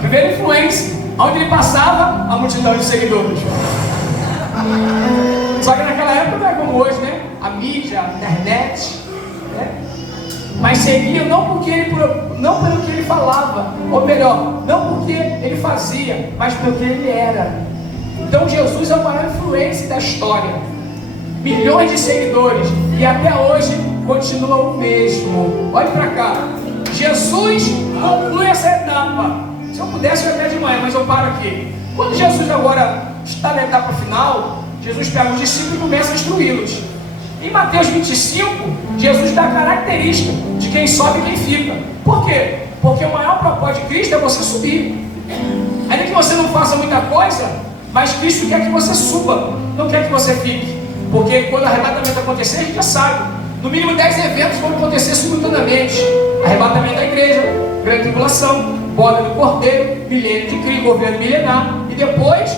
Primeira influência. Onde ele passava, a multidão de seguidores. Só que naquela época não é como hoje, né? A mídia, a internet, né? Mas seguia não pelo que ele falava, ou melhor, não porque ele fazia, mas pelo que ele era. Então Jesus é a maior influência da história. Milhões de seguidores, e até hoje continua o mesmo. Olhe para cá. Jesus conclui essa etapa. Se eu pudesse, eu ia até de manhã, mas eu paro aqui. Quando Jesus agora está na etapa final, Jesus pega os discípulos e começa a instruí-los. Em Mateus 25, Jesus dá a característica de quem sobe e quem fica. Por quê? Porque o maior propósito de Cristo é você subir. Ainda que você não faça muita coisa, mas Cristo quer que você suba, não quer que você fique. Porque quando o arrebatamento acontecer, a gente já sabe. No mínimo 10 eventos vão acontecer simultaneamente. Arrebatamento da igreja, grande tribulação, boda do cordeiro, milênio de Cristo, governo milenar. E depois,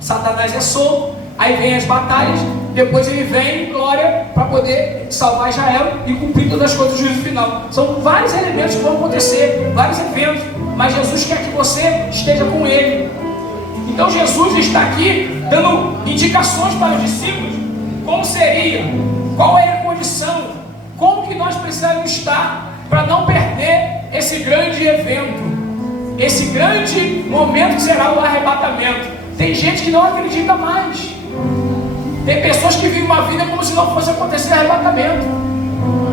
Satanás é solto. Aí vem as batalhas, depois ele vem em glória para poder salvar Israel e cumprir todas as coisas do juízo final. São vários elementos que vão acontecer, vários eventos, mas Jesus quer que você esteja com ele. Então Jesus está aqui dando indicações para os discípulos, como seria, qual é a condição, como que nós precisamos estar para não perder esse grande evento, esse grande momento que será o arrebatamento. Tem gente que não acredita mais. Tem pessoas que vivem uma vida como se não fosse acontecer arrebatamento.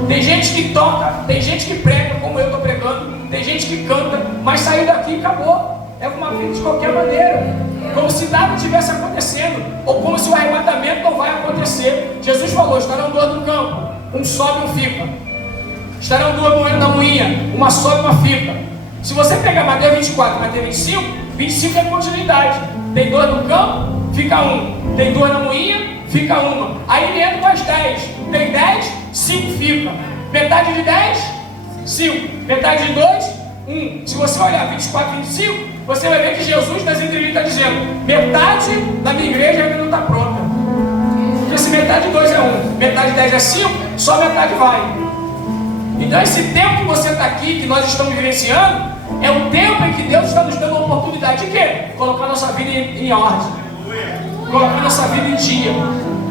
Tem gente que toca, tem gente que prega, como eu estou pregando, tem gente que canta, mas saiu daqui e acabou. É uma vida de qualquer maneira. como se nada tivesse acontecendo, ou como se o arrebatamento não vai acontecer. Jesus falou: estarão dois no campo, um sobe e um fica. Estarão duas moendo na moinha, uma sobe e uma fica. Se você pegar Mateus 24 e Mateus 25, 25 é continuidade. Tem dois no campo, fica um. Tem duas na moinha, fica uma. Aí ele entra com as 10. Tem 10, 5 fica. Metade de 10, 5. Metade de 2, 1. Se você olhar 24 e 25, você vai ver que Jesus nas entrevistas está dizendo: metade da minha igreja ainda não está pronta. Porque se metade de 2 é 1, metade de 10 é 5, só metade vai. Então esse tempo que você está aqui, que nós estamos vivenciando, é o tempo em que Deus está nos dando a oportunidade de quê? Colocar nossa vida em ordem, colocar nossa vida em dia,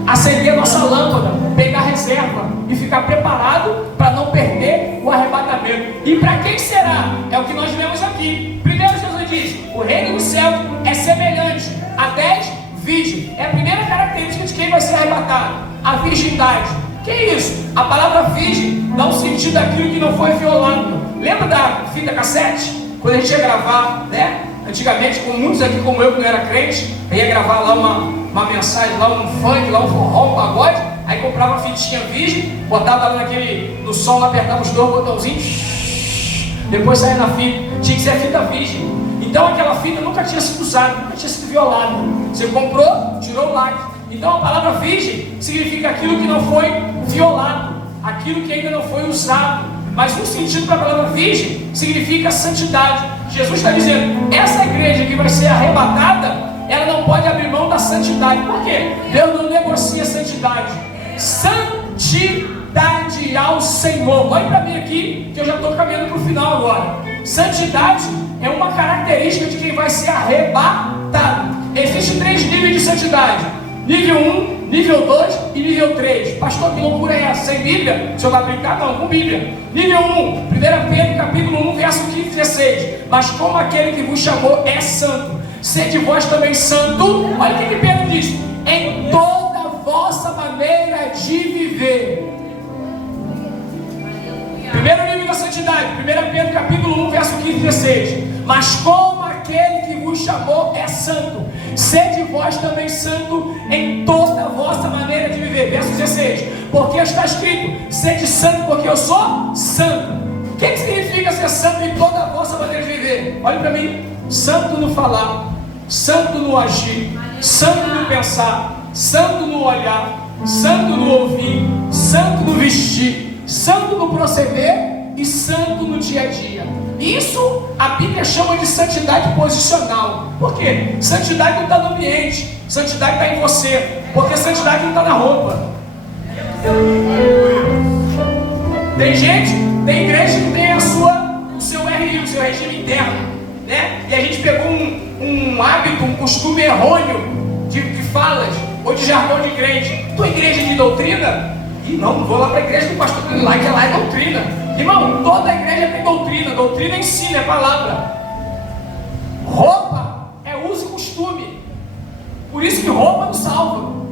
acender a nossa lâmpada, pegar reserva e ficar preparado para não perder o arrebatamento. E para quem será? É o que nós vemos aqui. Primeiro Jesus diz: o reino do céu é semelhante a 10 virgens. É a primeira característica de quem vai ser arrebatado, a virgindade. Que é isso? A palavra virgem dá um sentido daquilo que não foi violado. Lembra da fita cassete? Quando a gente ia gravar, né? Antigamente, com muitos aqui como eu que não era crente, eu ia gravar lá uma mensagem, lá um funk, lá um forró, um pagode. Aí comprava uma fitinha virgem, botava lá no som, apertava os dois botãozinhos, depois saía na fita. Tinha que ser a fita virgem. Então aquela fita nunca tinha sido usada, nunca tinha sido violada. Você comprou, tirou o like. Então a palavra virgem significa aquilo que não foi violado, aquilo que ainda não foi usado. Mas um sentido para a palavra virgem significa santidade. Jesus está dizendo: essa igreja que vai ser arrebatada, ela não pode abrir mão da santidade. Por quê? Deus não negocia santidade. Santidade ao Senhor. Olha para mim aqui, que eu já estou caminhando para o final agora. Santidade é uma característica de quem vai ser arrebatado. Existem 3 níveis de santidade: nível 1, nível 2 e nível 3. Pastor, que loucura é essa? Sem Bíblia? O senhor vai brincar? Não, com Bíblia. Nível 1, 1 Pedro capítulo 1, verso 15 e 16. Mas como aquele que vos chamou é santo, sede vós também santo. Olha o que Pedro diz: em toda a vossa maneira de viver. Primeiro nível da santidade, 1 Pedro capítulo 1, verso 15 e 16. Mas como aquele que vos chamou é santo, sede vós também santo em toda a vossa maneira de viver. Verso 16. Porque está escrito: sede santo porque eu sou santo. O que significa ser santo em toda a vossa maneira de viver? Olha para mim: santo no falar, santo no agir, santo no pensar, santo no olhar, santo no ouvir, santo no vestir, santo no proceder e santo no dia a dia. Isso a Bíblia chama de santidade posicional. Por quê? Santidade não está no ambiente, santidade está em você. Porque santidade não está na roupa. Tem tem igreja que tem o seu RI, o seu regime interno, né? E a gente pegou um hábito, um costume errôneo de falas ou de jargão de crente. Tua igreja de doutrina? E não vou lá para a igreja do pastor lá, que lá é doutrina. Irmão, toda igreja tem doutrina. Doutrina ensina, é palavra. Roupa é uso e costume. Por isso que roupa não salva.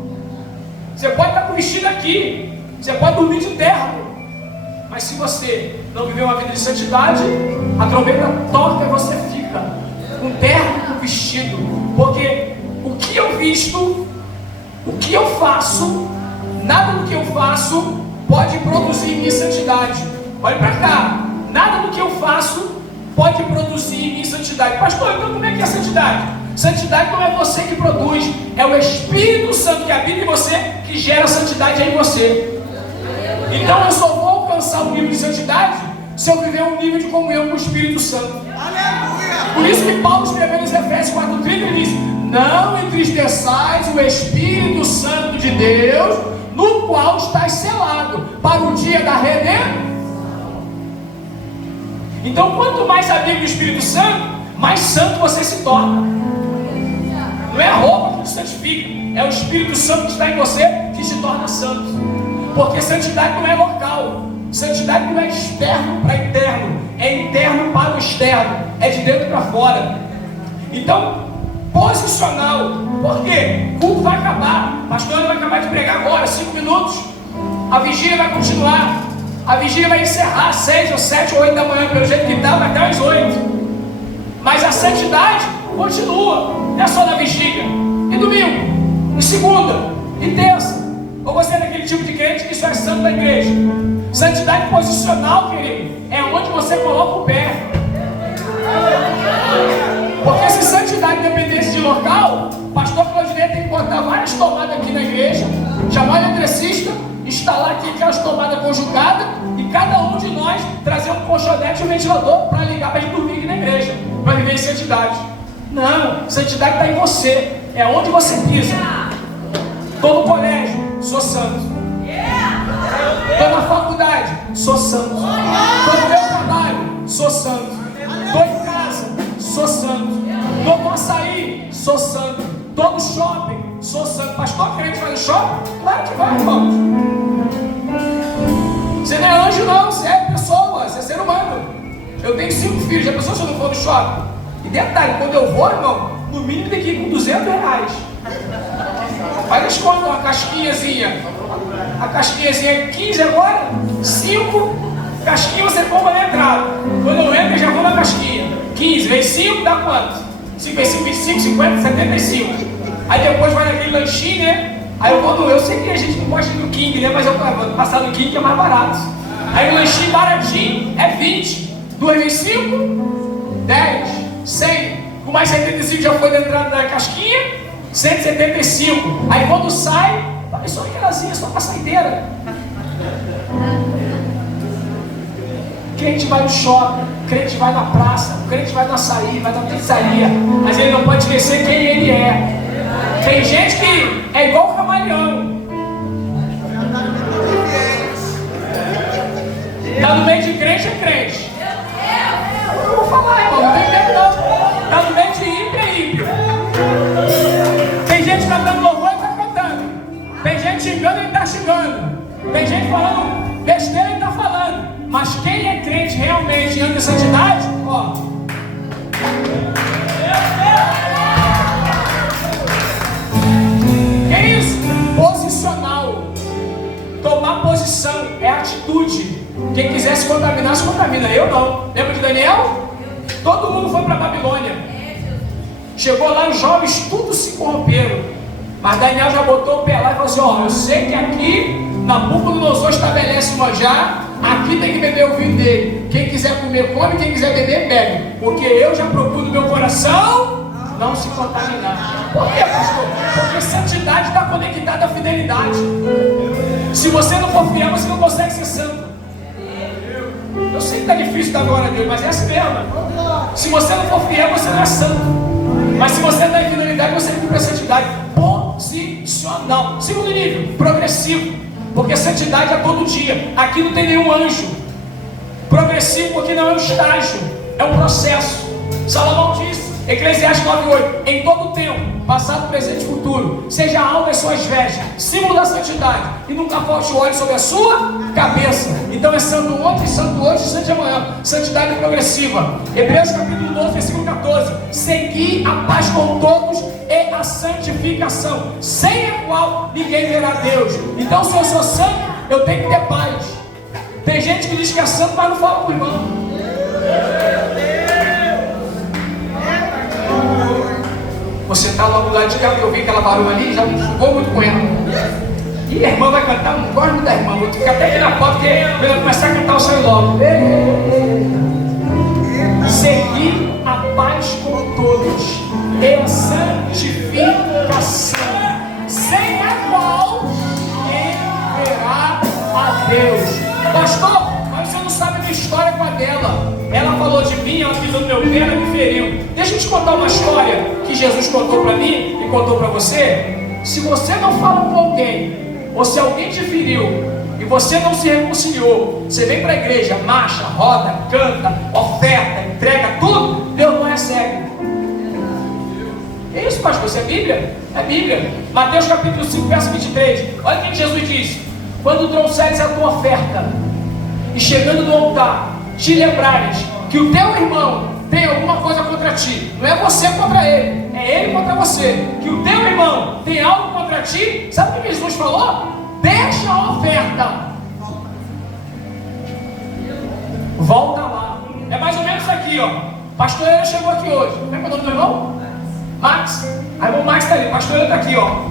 Você pode estar com o vestido aqui, você pode dormir de terra, mas se você não viver uma vida de santidade, a trombeta toca e você fica com terra e com vestido. Porque o que eu visto, o que eu faço, nada do que eu faço pode produzir em mim santidade. Olha para cá, nada do que eu faço pode produzir em mim santidade. Pastor, então como é que é a santidade? Santidade não é você que produz, é o Espírito Santo que habita em você, que gera santidade em você. Então eu só vou alcançar um nível de santidade se eu viver um nível de comunhão com o Espírito Santo. Por isso que Paulo escreveu nos Efésios 4:30, ele diz: não entristeçais o Espírito Santo de Deus, no qual estás selado para o dia da redenção. Então, quanto mais amigo do Espírito Santo, mais santo você se torna. Não é a roupa que te santifica, é o Espírito Santo que está em você que te torna santo. Porque santidade não é local, santidade não é externo para interno, é interno para o externo, é de dentro para fora. Então, posicional. Por quê? O culto vai acabar, pastor vai acabar de pregar agora, 5 minutos. A vigília vai continuar. A vigília vai encerrar às 6 ou 7 ou 8 da manhã, pelo jeito que está, vai até às 8. Mas a santidade continua. Não é só na vigília, e domingo, e segunda, e terça. Ou você é daquele tipo de crente que só é santo da igreja? Santidade posicional, querido, é onde você coloca o pé. Porque se santidade dependesse de local, o pastor Claudinei tem que botar várias tomadas aqui na igreja, chamar o eletricista, instalar aqui aquelas tomadas conjugadas, e cada um de nós trazer um colchonete e um ventilador para ligar para a gente dormir aqui na igreja, para viver em santidade. Não, santidade está em você, é onde você pisa. Estou no colégio, sou santo. Estou na faculdade, sou santo. Estou no meu trabalho, sou santo. Estou em casa, sou santo. Estou no açaí, sou santo. Estou no shopping, sou santo. Pastor, crente vai no shopping? Claro que vai, irmão. Você não é anjo, não. Você é pessoa, você é ser humano. Eu tenho 5 filhos. Já pensou se eu não for no shopping? E detalhe, quando eu vou, irmão, no mínimo tem que ir com R$200. Aí eles contam uma casquinhazinha. A casquinhazinha é 15 agora, 5 casquinhas você compra na entrada. Quando eu entro, eu já vou na casquinha. 15, vem 5, dá quanto? 5 vezes 5, 25, 50, 75. Aí depois vai naquele lanchinho, né? Aí eu vou no... Eu sei que a gente não gosta do King, né? Mas eu vou passar no King que é mais barato. Aí o lanchinho baratinho é 20. 2 vezes 5, 10, 100. Com mais 75 já foi na entrada da casquinha. 175. Aí quando sai, é só aquelazinha, só pra saideira. Crente vai no shopping, crente vai na praça, crente vai no açaí, vai na pizzaria, mas ele não pode esquecer quem ele é. Tem gente que é igual o camaleão. Tá no meio de crente, é crente. Eu não vou falar, irmão, não tem medo não. Tá no meio de ímpio, é ímpio. Tem gente cantando louvor, ele está cantando. Tem gente xingando, ele está xingando. Tem gente falando besteira, ele está falando. Mas quem é crente realmente e anda em santidade, ó. Que é isso? Posicional. Tomar posição é atitude. Quem quiser se contaminar, se contamina. Eu não. Lembra de Daniel? Todo mundo foi para a Babilônia. Chegou lá, os jovens tudo se corromperam. Mas Daniel já botou o pé lá e falou assim: ó, eu sei que aqui Nabucodonosor estabelece o manjar, aqui tem que beber o vinho dele. Quem quiser comer, come, quem quiser beber, bebe. Porque eu já procuro no meu coração não se contaminar. Por quê, pastor? Porque santidade está conectada à fidelidade. Se você não for fiel, você não consegue ser santo. Eu sei que está difícil dar glória a Deus, mas é assim mesmo. Se você não for fiel, você não é santo. Mas se você está em fidelidade, você tem que ter santidade posicional. Segundo nível, progressivo. Porque santidade é todo dia. Aqui não tem nenhum anjo. Progressivo porque não é um estágio, é um processo. Salomão disse, Eclesiastes 9:8, em todo tempo, passado, presente e futuro, seja alta as suas vestes, símbolo da santidade, e nunca falte o óleo sobre a sua cabeça. Então é santo ontem, santo hoje e santo amanhã. Santidade progressiva. Hebreus capítulo 12, versículo 14. Segui a paz com todos e a santificação, sem a qual ninguém verá Deus. Então, se eu sou santo, eu tenho que ter paz. Tem gente que diz que é santo, mas não fala com o irmão. Você está logo lá de cá, que eu vi aquela barulho ali, já não vou muito com ela. E a irmã vai cantar, não gosto muito da irmã, vou ficar até aqui na porta, porque quando ela começar a cantar, eu saio logo. Seguir a paz com todos e a santificação, sem a qual ninguém verá a Deus. Pastor, mas você não sabe a minha história com a dela. Ela falou de mim, ela pisou no meu pé, ela me feriu. Deixa eu te contar uma história que Jesus contou para mim e contou para você. Se você não fala com alguém, ou se alguém te feriu e você não se reconciliou, você vem para a igreja, marcha, roda, canta, oferta, entrega, tudo, Deus não recebe. É isso, pastor, isso é Bíblia? É Bíblia. Mateus capítulo 5, verso 23. Olha o que Jesus disse: quando trouxeres a tua oferta e chegando no altar, te lembrares que o teu irmão tem alguma coisa contra ti, não é você contra ele, é ele contra você, que o teu irmão tem algo contra ti, sabe o que Jesus falou? Deixa a oferta, volta lá. É mais ou menos isso aqui, ó. Pastor, ele chegou aqui hoje. Como é que é o nome do irmão? Max. Aí o Max tá ali, pastor, ele tá aqui, ó.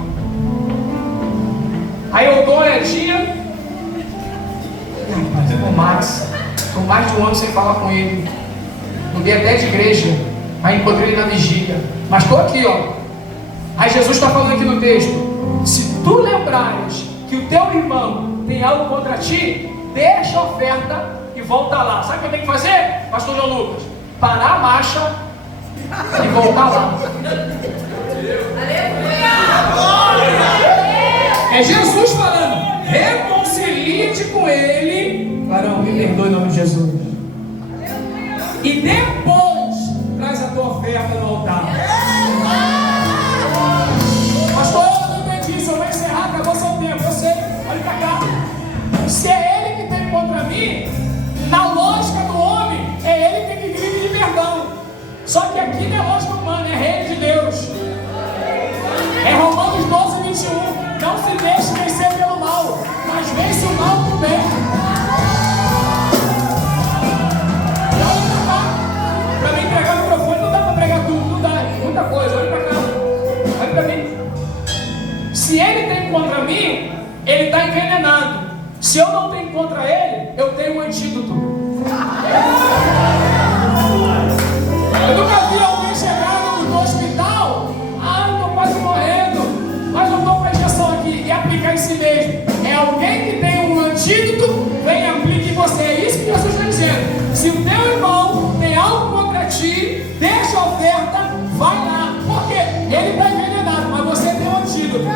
Aí eu dou uma olhadinha. Mas o Max, tô mais de um ano sem falar com ele. Mudei até de igreja. Aí encontrei ele na vigília. Mas tô aqui, ó. Aí Jesus está falando aqui no texto: se tu lembrares que o teu irmão tem algo contra ti, deixa a oferta e volta lá. Sabe o que eu tenho que fazer, pastor João Lucas? Parar a marcha e voltar lá. É Jesus falando: reconcilie-te com ele. Varão, me perdoe em nome de Jesus. E depois traz a tua oferta no altar. Pastor, eu não entendi isso. Eu vou encerrar, acabou seu tempo. Eu sei, olha pra cá. Se é ele que tem contra mim, na lógica do homem, é ele que tem que vir de perdão. Só que aqui não é lógica humana, é reino de Deus. É Romanos 12, 21. Não se deixe vencer pelo mal, mas vence o mal com o bem. E olha pra cá. Pra mim entregar o microfone não dá pra pregar tudo, não dá. Muita coisa, olha pra cá. Olha pra mim. Se ele tem contra mim, ele está envenenado. Se eu não tenho contra ele, eu tenho um antídoto. Eu nunca vi alguém chegar no hospital: ah, eu estou quase morrendo, mas não tomo a injeção aqui, e aplicar em si mesmo. É alguém que tem um antídoto, vem e aplique em você. É isso que Jesus está dizendo. Se o teu irmão tem algo contra ti, deixa a oferta, vai lá. Por quê? Ele está envenenado, mas você tem um antídoto.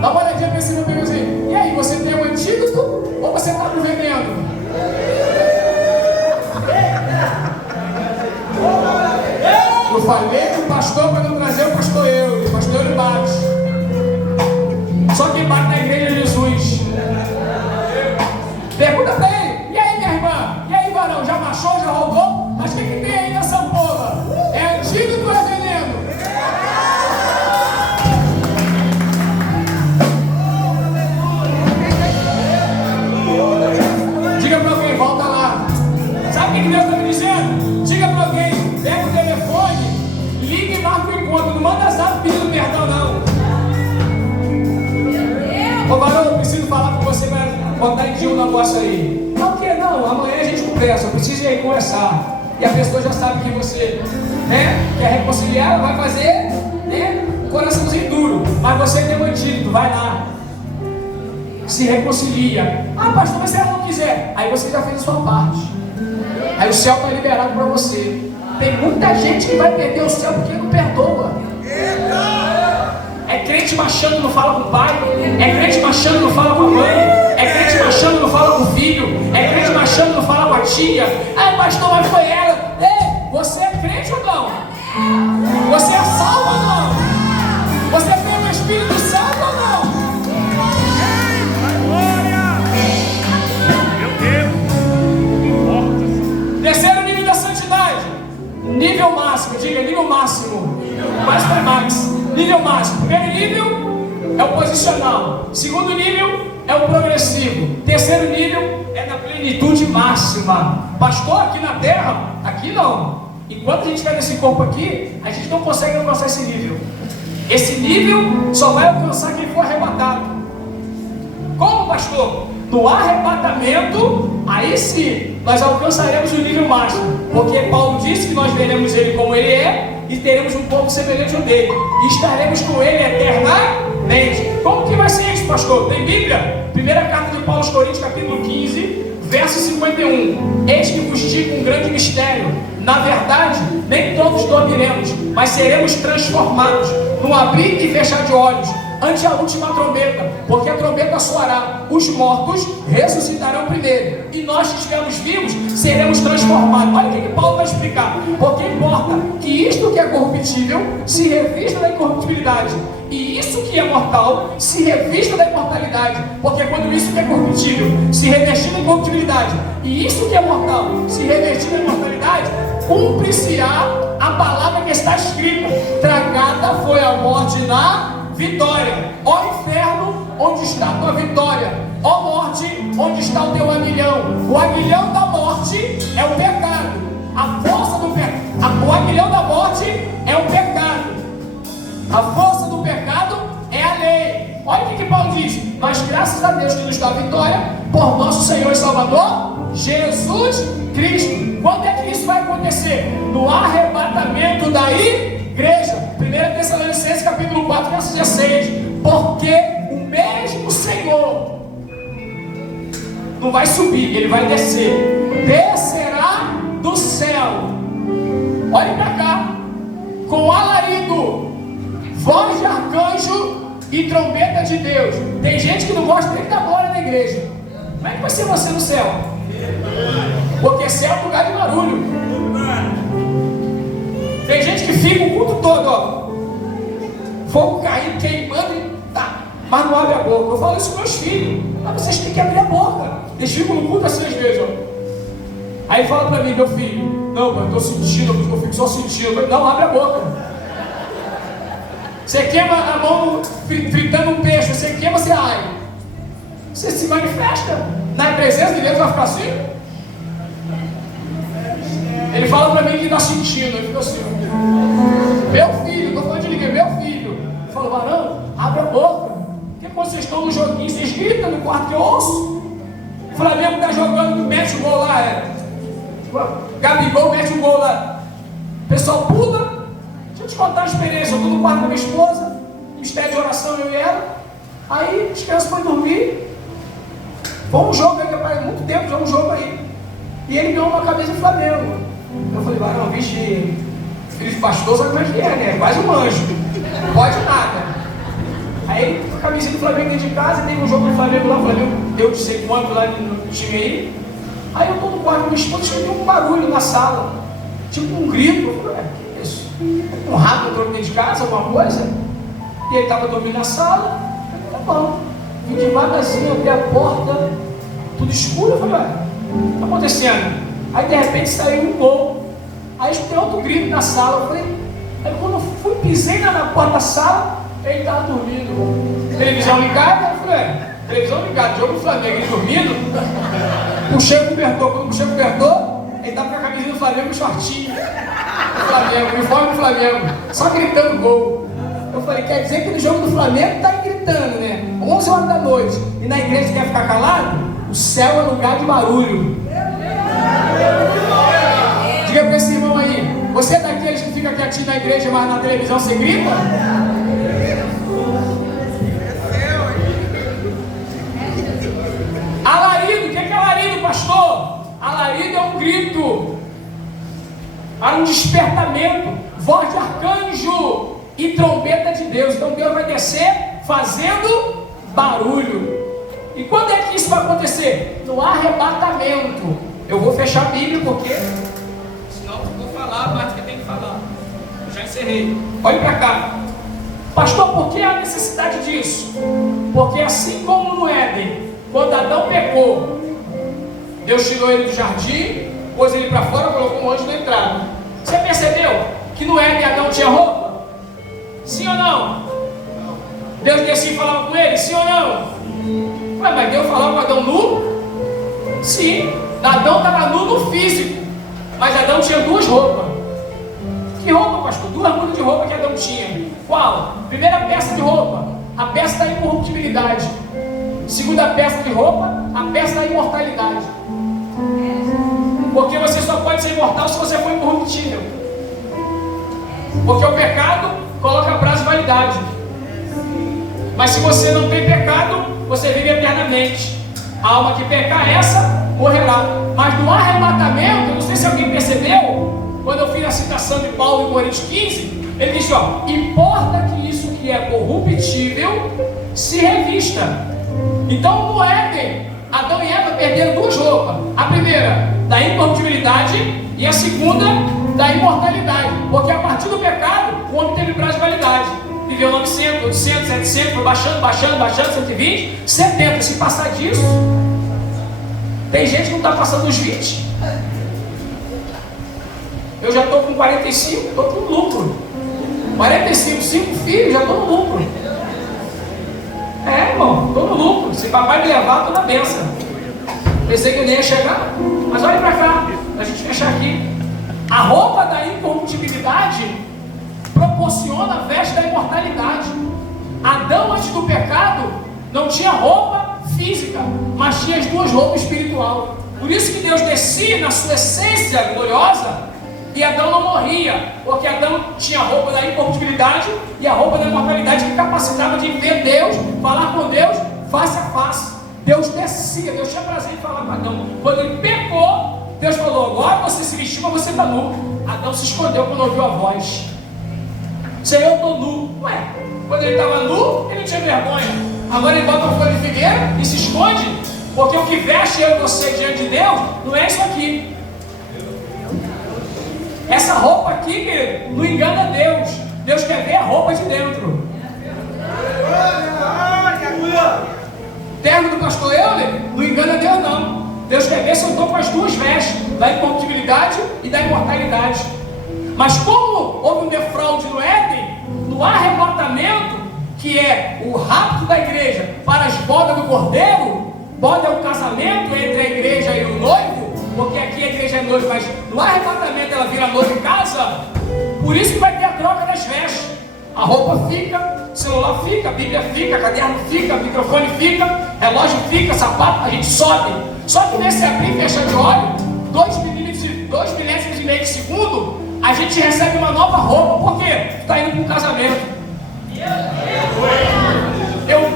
Dá uma olhadinha pra esse meu bebezinho. E aí, você tem um antídoto ou você tá com veneno? Eu falei que o pastor, para não trazer o pastor eu, o pastor ele bate. Só quem bate na igreja é Jesus. Pergunta pra ele: e aí, minha irmã? E aí, varão? Já baixou, já roubou? Mas o que tem aí nessa porra? É antídoto ou é veneno? Diga para alguém: volta lá. Sabe o que Deus está me dizendo? Diga para alguém: pega o telefone, liga e marca o encontro. Não manda zap pedindo perdão, não. Ô varão, eu preciso falar com você para botar em dia um negócio aí. Não, que não, amanhã a gente conversa. Eu preciso ir aí conversar. E a pessoa já sabe que você, quer reconciliar, ela vai fazer, o coraçãozinho duro. Mas você tem um antídoto, vai lá. Se reconcilia. Ah, pastor, mas se ela não quiser, aí você já fez a sua parte. Aí o céu está liberado para você. Tem muita gente que vai perder o céu porque não perdoa. É crente machando, não fala com o pai. É crente machando, não fala com a mãe. É crente machando, não fala com o filho. É crente machando, não fala com a tia. Ah, pastor, mas foi ela. Ei, você é crente ou não? Você é salvo ou não? Você tem o Espírito Santo ou não? Terceiro nível da santidade. Nível máximo, diga nível máximo. Mais para Max. Nível máximo. Primeiro nível é o posicional. Segundo nível é o progressivo. Terceiro nível é na plenitude máxima. Pastor, aqui na terra, aqui não. Enquanto a gente está nesse corpo aqui, a gente não consegue alcançar esse nível. Esse nível só vai alcançar quem for arrebatado. Como, pastor? No arrebatamento, aí sim, nós alcançaremos o nível máximo. Porque Paulo disse que nós veremos ele como ele é e teremos um corpo semelhante ao dele. E estaremos com ele eternamente. Como que vai ser isso, pastor? Tem Bíblia? Primeira carta de Paulo aos Coríntios, capítulo 15, verso 51. Eis que vos digo um grande mistério. Na verdade, nem todos dormiremos, mas seremos transformados num abrir e fechar de olhos, ante a última trombeta, porque a trombeta soará, os mortos ressuscitarão primeiro, e nós que estivermos vivos seremos transformados. Olha o que Paulo vai explicar. Porque importa que isto que é corruptível se revista da incorruptibilidade, e isso que é mortal se revista da imortalidade. Porque quando isso que é corruptível se revestir da incorruptibilidade, e isso que é mortal se revestir da imortalidade, cumpre-se-á a palavra que está escrita: tragada foi a morte na vitória. Ó inferno, onde está a tua vitória? Ó morte, onde está o teu aguilhão? O aguilhão da morte é o pecado. A força do pecado, o aguilhão da morte é o pecado. A força do pecado é a lei. Olha o que Paulo diz: mas graças a Deus que nos dá a vitória por nosso Senhor e Salvador Jesus Cristo. Quando é que isso vai acontecer? No arrebatamento da igreja. 1 Tessalonicenses capítulo 4, verso 16. Porque o mesmo Senhor não vai subir, ele vai descer. Descerá do céu. Olhem para cá. Com alarido, voz de arcanjo e trombeta de Deus. Tem gente que não gosta nem da glória da igreja. Como é que vai ser você no céu? Porque céu é um lugar de barulho. Tem gente que fica o culto todo, ó, fogo caindo, queimando e tá, mas não abre a boca. Eu falo isso com meus filhos: mas vocês têm que abrir a boca. Eles ficam no culto assim às vezes, ó. Aí fala pra mim: meu filho, não, pai, eu tô sentindo, eu fico só sentindo. Não, abre a boca. Você queima a mão fritando um peixe, você queima, você ai. Você se manifesta na presença de Deus, vai ficar assim? Ele fala pra mim que está sentindo, ele fica assim: meu filho, estou falando de ninguém, meu filho. Eu falo: varão, abre a boca. Porque quando vocês estão no joguinho, vocês gritam no quarto que eu ouço. O Flamengo está jogando, mete o gol lá, Gabigol mete o gol lá. O pessoal pula. Deixa eu te contar a experiência. Eu estou no quarto da minha esposa, mistério de oração, eu e ela. Aí as crianças foram dormir. Foi um jogo aí, há muito tempo, já um jogo aí. E ele ganhou uma camisa do Flamengo. Eu falei: varão, vixe, filho de pastor, sabe como é que é, né? Quase um anjo. Não pode nada. Aí a camisinha do Flamengo dentro de casa, tem um jogo do Flamengo lá, o Flamengo deu de sei quanto lá no time aí. Aí eu estou no quarto da minha esposa, escutei um barulho na sala, tipo um grito. Eu falei: que isso? Um rato entrou dentro de casa, alguma coisa? E ele estava dormindo na sala. Eu falei: tá bom. Vim devagarzinho, abri a porta, tudo escuro. Eu falei: olha, o que está acontecendo? Aí de repente saiu um gol. Aí escutei outro grito na sala. Eu falei: aí quando eu fui, pisei na porta da sala, ele estava dormindo. Televisão ligada. Eu falei: televisão ligada, jogo do Flamengo, ele dormindo. Puxei o cobertor. Quando puxei o cobertor, ele estava com a camisinha do Flamengo e o shortinho do Flamengo, o uniforme do Flamengo, só gritando gol. Eu falei: quer dizer que no jogo do Flamengo está gritando, né? 11 horas da noite. E na igreja quer ficar calado? O céu é lugar de barulho. Diga para esse irmão aí: você é daqueles que fica quietinho na igreja, mas na televisão você grita? Alarido, o que é alarido, pastor? Alarido é um grito, há um despertamento, voz de arcanjo e trombeta de Deus. Então Deus vai descer fazendo barulho. E quando é que isso vai acontecer? No arrebatamento. Eu vou fechar a Bíblia porque senão eu vou falar a parte que tem que falar. Eu já encerrei. Olha para cá. Pastor, por que há necessidade disso? Porque assim como no Éden, quando Adão pecou, Deus tirou ele do jardim, pôs ele para fora, colocou um anjo na entrada. Você percebeu que no Éden Adão tinha roupa? Sim ou não? Deus descia e falava com ele? Sim ou não? Ué, mas Deus falava com Adão nu? Sim. Adão estava nu no físico, mas Adão tinha duas roupas. Que roupa, pastor? Duas mudas de roupa que Adão tinha. Qual? Primeira peça de roupa, a peça da incorruptibilidade. Segunda peça de roupa, a peça da imortalidade. Porque você só pode ser imortal se você for incorruptível. Porque o pecado coloca prazo de validade. Mas se você não tem pecado, você vive eternamente. A alma que pecar, essa morrerá. Mas no arrebatamento, eu não sei se alguém percebeu, quando eu fiz a citação de Paulo em Coríntios 15, Ele diz, ó, importa que isso que é corruptível se revista. Então no Éden, Adão e Eva perderam duas roupas. A primeira, da incorruptibilidade, e a segunda, da imortalidade. Porque a partir do pecado, o homem teve prazo de validade. Viveu 900, 800, 700, foi baixando, 120, 70. Se passar disso, tem gente que não está passando dos 20. Eu já estou com 45, estou com lucro. 45, 5 filhos, já estou no lucro. É, irmão, estou no lucro. Se papai me levar, estou na benção. Pensei que eu nem ia chegar, mas olha para cá, a gente fechar aqui. A roupa da incorruptibilidade proporciona a veste da imortalidade. Adão, antes do pecado, não tinha roupa física, mas tinha as duas roupas espirituais. Por isso que Deus descia na sua essência gloriosa e Adão não morria, porque Adão tinha a roupa da incorruptibilidade e a roupa da imortalidade que capacitava de ver Deus, falar com Deus face a face. Deus descia, Deus tinha prazer em falar com Adão. Quando ele pecou, Deus falou, agora você se vestiu, mas você está nu. Adão se escondeu quando ouviu a voz. Senhor, eu estou nu. Ué, quando ele estava nu, ele não tinha vergonha. Agora ele bota um folha de figueira e se esconde, porque o que veste eu e você diante de Deus não é isso aqui. Essa roupa aqui, querido, não engana Deus. Deus quer ver a roupa de dentro. Terno do pastor Euler não engana Deus, não. Deus quer ver se eu estou com as duas vestes, da incorruptibilidade e da imortalidade. Mas como houve um defraude no Éden, no arrebatamento, que é o rapto da igreja para as bodas do cordeiro, boda é o casamento entre a igreja e o noivo, porque aqui a igreja é noiva, mas no arrebatamento ela vira noiva em casa. Por isso que vai ter a troca das vestes. A roupa fica, celular fica, Bíblia fica, caderno fica, microfone fica, relógio fica, sapato, a gente sobe. Só que nesse abrir e fechar de olho, 2 milésimos e meio de segundo, a gente recebe uma nova roupa. Por quê? Está indo para um casamento. Eu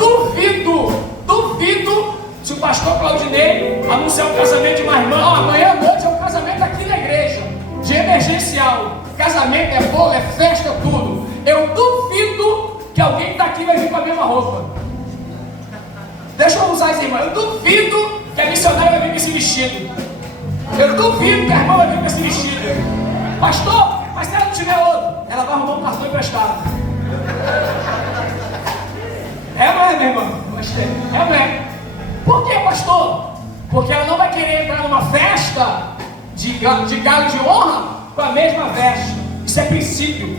duvido se o pastor Claudinei anunciar um casamento de uma irmã, amanhã à noite é um casamento aqui na igreja, de emergencial. Casamento é bolo, é festa, tudo. Eu duvido que alguém está aqui vai vir com a mesma roupa. Deixa eu usar isso, irmão. Eu duvido que a missionária vai vir com esse vestido. Eu duvido que a irmã vai vir com esse vestido. Pastor, mas se ela não tiver outro, ela vai arrumar um cartão emprestado. É ou não é, meu irmão? É ou não é? Por que, pastor? Porque ela não vai querer entrar numa festa de galo de honra com a mesma veste. Isso é princípio.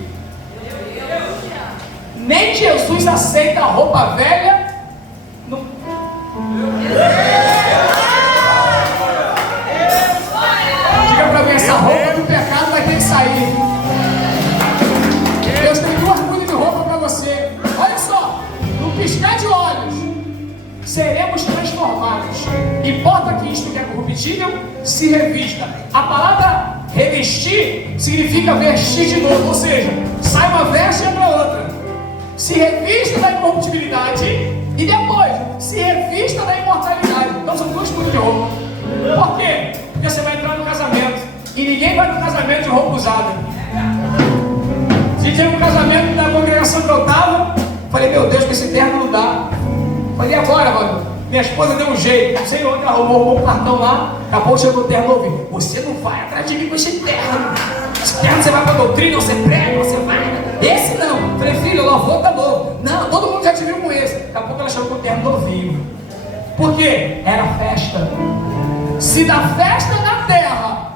Nem Jesus aceita a roupa velha. Diga para mim, essa roupa do pecado vai ter que sair. Deus tem 2 mudas de roupa para você. Olha só, no piscar de olhos, seremos transformados. Importa que isto que é corruptível se revista. A palavra revestir significa vestir de novo, ou seja, sai uma veste e entra outra. Se revista da incorruptibilidade e depois se revista da imortalidade. Então são 2 mudas de roupa. Por quê? Porque você vai entrar no casamento e ninguém vai no casamento de roupa usada. Se tinha um casamento da congregação que eu estava, falei, meu Deus, com esse terno não dá. Falei, agora, mano? Minha esposa deu um jeito, não sei onde, arrumou um cartão lá, acabou, chegou o terno novo. Você não vai atrás de mim com esse terno. Esse terno você vai para doutrina, você prega, você vai. Esse não. Falei, filho, o louvor tá novo. Não, todo mundo já te viu com esse. Daqui a pouco ela chegou com o terno novinho. Por quê? Era festa. Se da festa na terra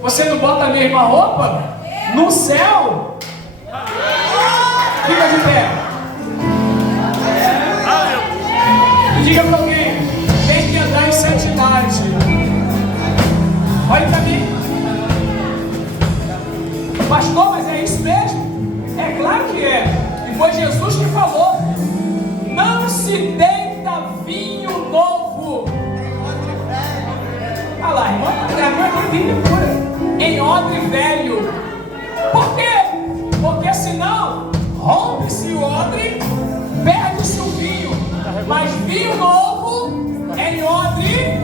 você não bota a mesma roupa, no céu, fica de pé. Diga para alguém, tem que andar em santidade. Olha para mim. Pastor, mas é isso mesmo? É claro que é. E foi Jesus que falou. Não se deita vinho novo. Olha lá, irmã, é vinho pura. Em odre velho. Por quê? Porque senão rompe-se o odre, perde-se o vinho. Mas vinho novo é em odre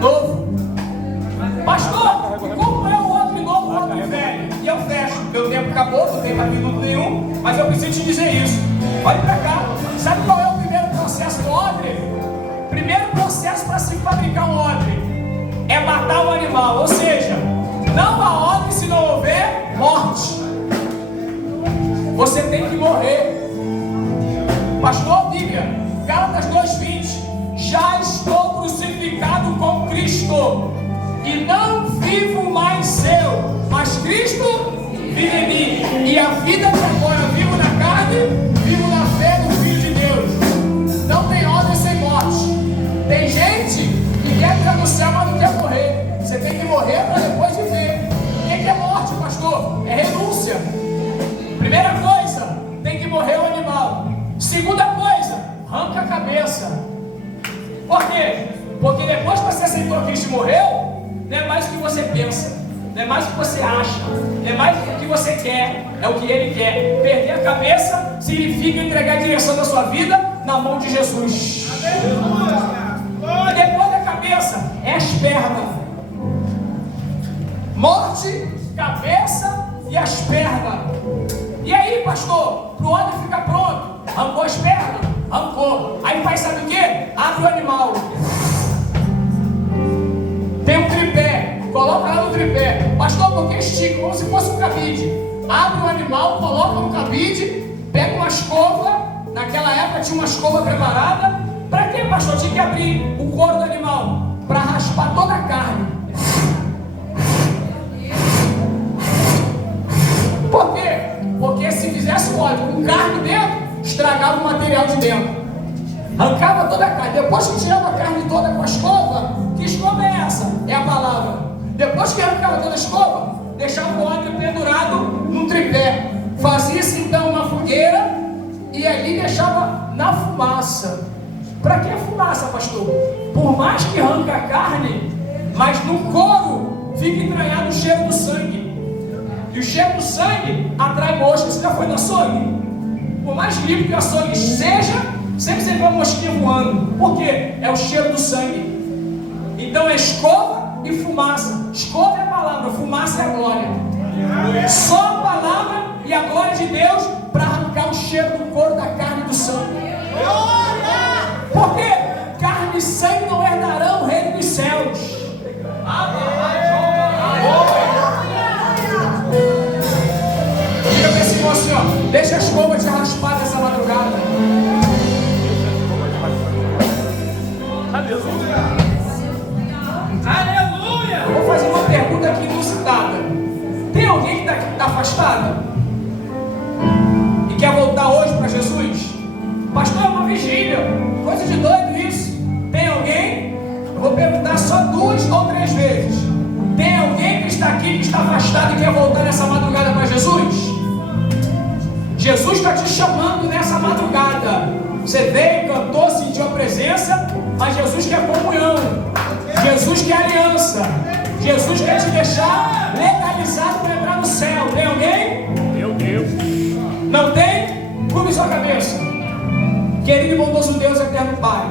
novo. Pastor, e como é o odre novo, o odre velho? E eu fecho, meu tempo acabou, não tem capítulo nenhum, mas eu preciso te dizer isso. Olha pra cá, sabe qual é o primeiro processo do odre? Primeiro processo para se fabricar um odre é matar o animal, ou seja, não há odre se não houver morte. Você tem que morrer. Pastor, Bíblia, Gálatas 2:20, já estou crucificado com Cristo, e não vivo mais eu, mas Cristo vive em mim, e a vida que agora vivo na carne, vivo na fé do Filho de Deus. Não tem ordem sem morte. Tem gente que quer entrar no céu, mas não quer morrer. Você tem que morrer para depois viver. O que é morte, pastor? É renúncia. Primeira coisa, tem que morrer o animal. Segunda coisa, arranca a cabeça. Por quê? Porque depois que você aceitou Cristo e morreu, não é mais o que você pensa, não é mais o que você acha, não é mais o que você quer, é o que Ele quer. Perder a cabeça significa entregar a direção da sua vida na mão de Jesus. E depois da cabeça, é as pernas. Morte, cabeça e as pernas. E aí, pastor, para o odre ficar pronto, arrancou as pernas? Arrancou. Aí faz, sabe o que? Abre o animal. Tem um tripé, coloca lá no tripé. Pastor, por que estica? Como se fosse um cabide. Abre o animal, coloca no cabide, pega uma escova. Naquela época tinha uma escova preparada. Para quê, pastor? Tinha que abrir o couro do animal para raspar toda a carne. Por quê? Porque se fizesse um óleo com carne dentro, estragava o material de dentro. Arrancava toda a carne. Depois que tirava a carne toda com a escova, que escova é essa? É a palavra. Depois que arrancava toda a escova, deixava o óleo pendurado num tripé. Fazia-se então uma fogueira e ali deixava na fumaça. Para que a fumaça, pastor? Por mais que arranque a carne, mas no couro fica entranhado o cheiro do sangue. E o cheiro do sangue atrai moscas. Você já foi no açougue? Por mais limpo que o açougue seja, sempre você vê uma mosquinha voando. Por quê? É o cheiro do sangue. Então é escova e fumaça. Escova é a palavra, fumaça é a glória. Só a palavra e a glória de Deus para arrancar o cheiro do couro, da carne e do sangue. Por quê? Carne e sangue não herdarão o reino dos céus. Diga para esse irmão assim, ó, deixa a escova te raspar nessa madrugada. Aleluia! Eu vou fazer uma pergunta aqui inusitada. Tem alguém que está afastado e quer voltar hoje para Jesus? Pastor, é uma vigília, coisa de doido isso. Tem alguém? Eu vou perguntar só 2 ou 3 vezes. Tem alguém que está aqui, que está afastado e quer voltar nessa madrugada para Jesus? Jesus está te chamando nessa madrugada. Você veio, cantou, sentiu a presença, mas Jesus quer comunhão. Jesus quer aliança. Jesus quer te deixar legalizado para entrar no céu. Tem alguém? Meu Deus! Não tem? Curve sua cabeça. Querido e bondoso Deus, eterno Pai,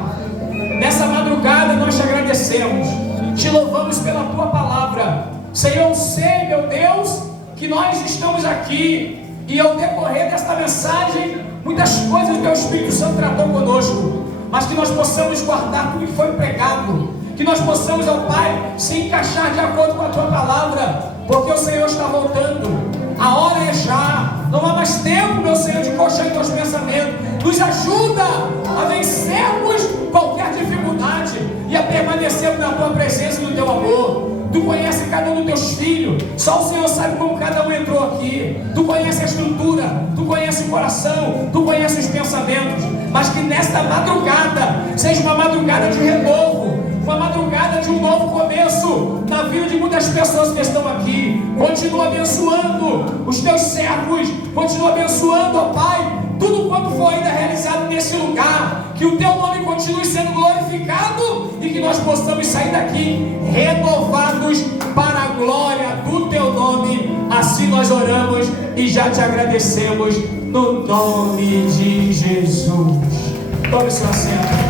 nessa madrugada nós te agradecemos, te louvamos pela tua palavra. Senhor, eu sei, meu Deus, que nós estamos aqui e ao decorrer desta mensagem, muitas coisas que o Espírito Santo tratou conosco, mas que nós possamos guardar tudo que foi pregado, que nós possamos, ó Pai, se encaixar de acordo com a tua palavra, porque o Senhor está voltando. A hora é já, não há mais tempo, meu Senhor, de coxar em teus pensamentos. Nos ajuda a vencermos qualquer dificuldade e a permanecermos na tua presença e no teu amor. Tu conheces cada um dos teus filhos, só o Senhor sabe como cada um entrou aqui. Tu conheces a estrutura, tu conheces o coração, tu conheces os pensamentos, mas que nesta madrugada seja uma madrugada de renovo, uma madrugada de um novo começo na vida de muitas pessoas que estão aqui. Continua abençoando os teus servos, continua abençoando, ó Pai, tudo quanto for ainda realizado nesse lugar, que o teu nome continue sendo glorificado e que nós possamos sair daqui renovados para a glória do teu nome. Assim nós oramos e já te agradecemos no nome de Jesus. Tome seu assento.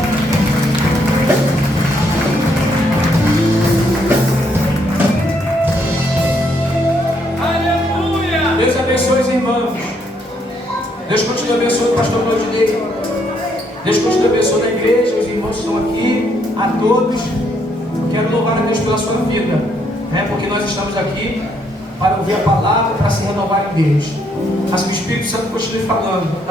Deus abençoe os irmãos. pastor Claudinei. Deus continue abençoando a igreja, os irmãos que estão aqui, a todos. Eu quero louvar a Deus pela sua vida, né? Porque nós estamos aqui para ouvir a palavra, para se renovar em Deus. Mas que o Espírito Santo continue falando.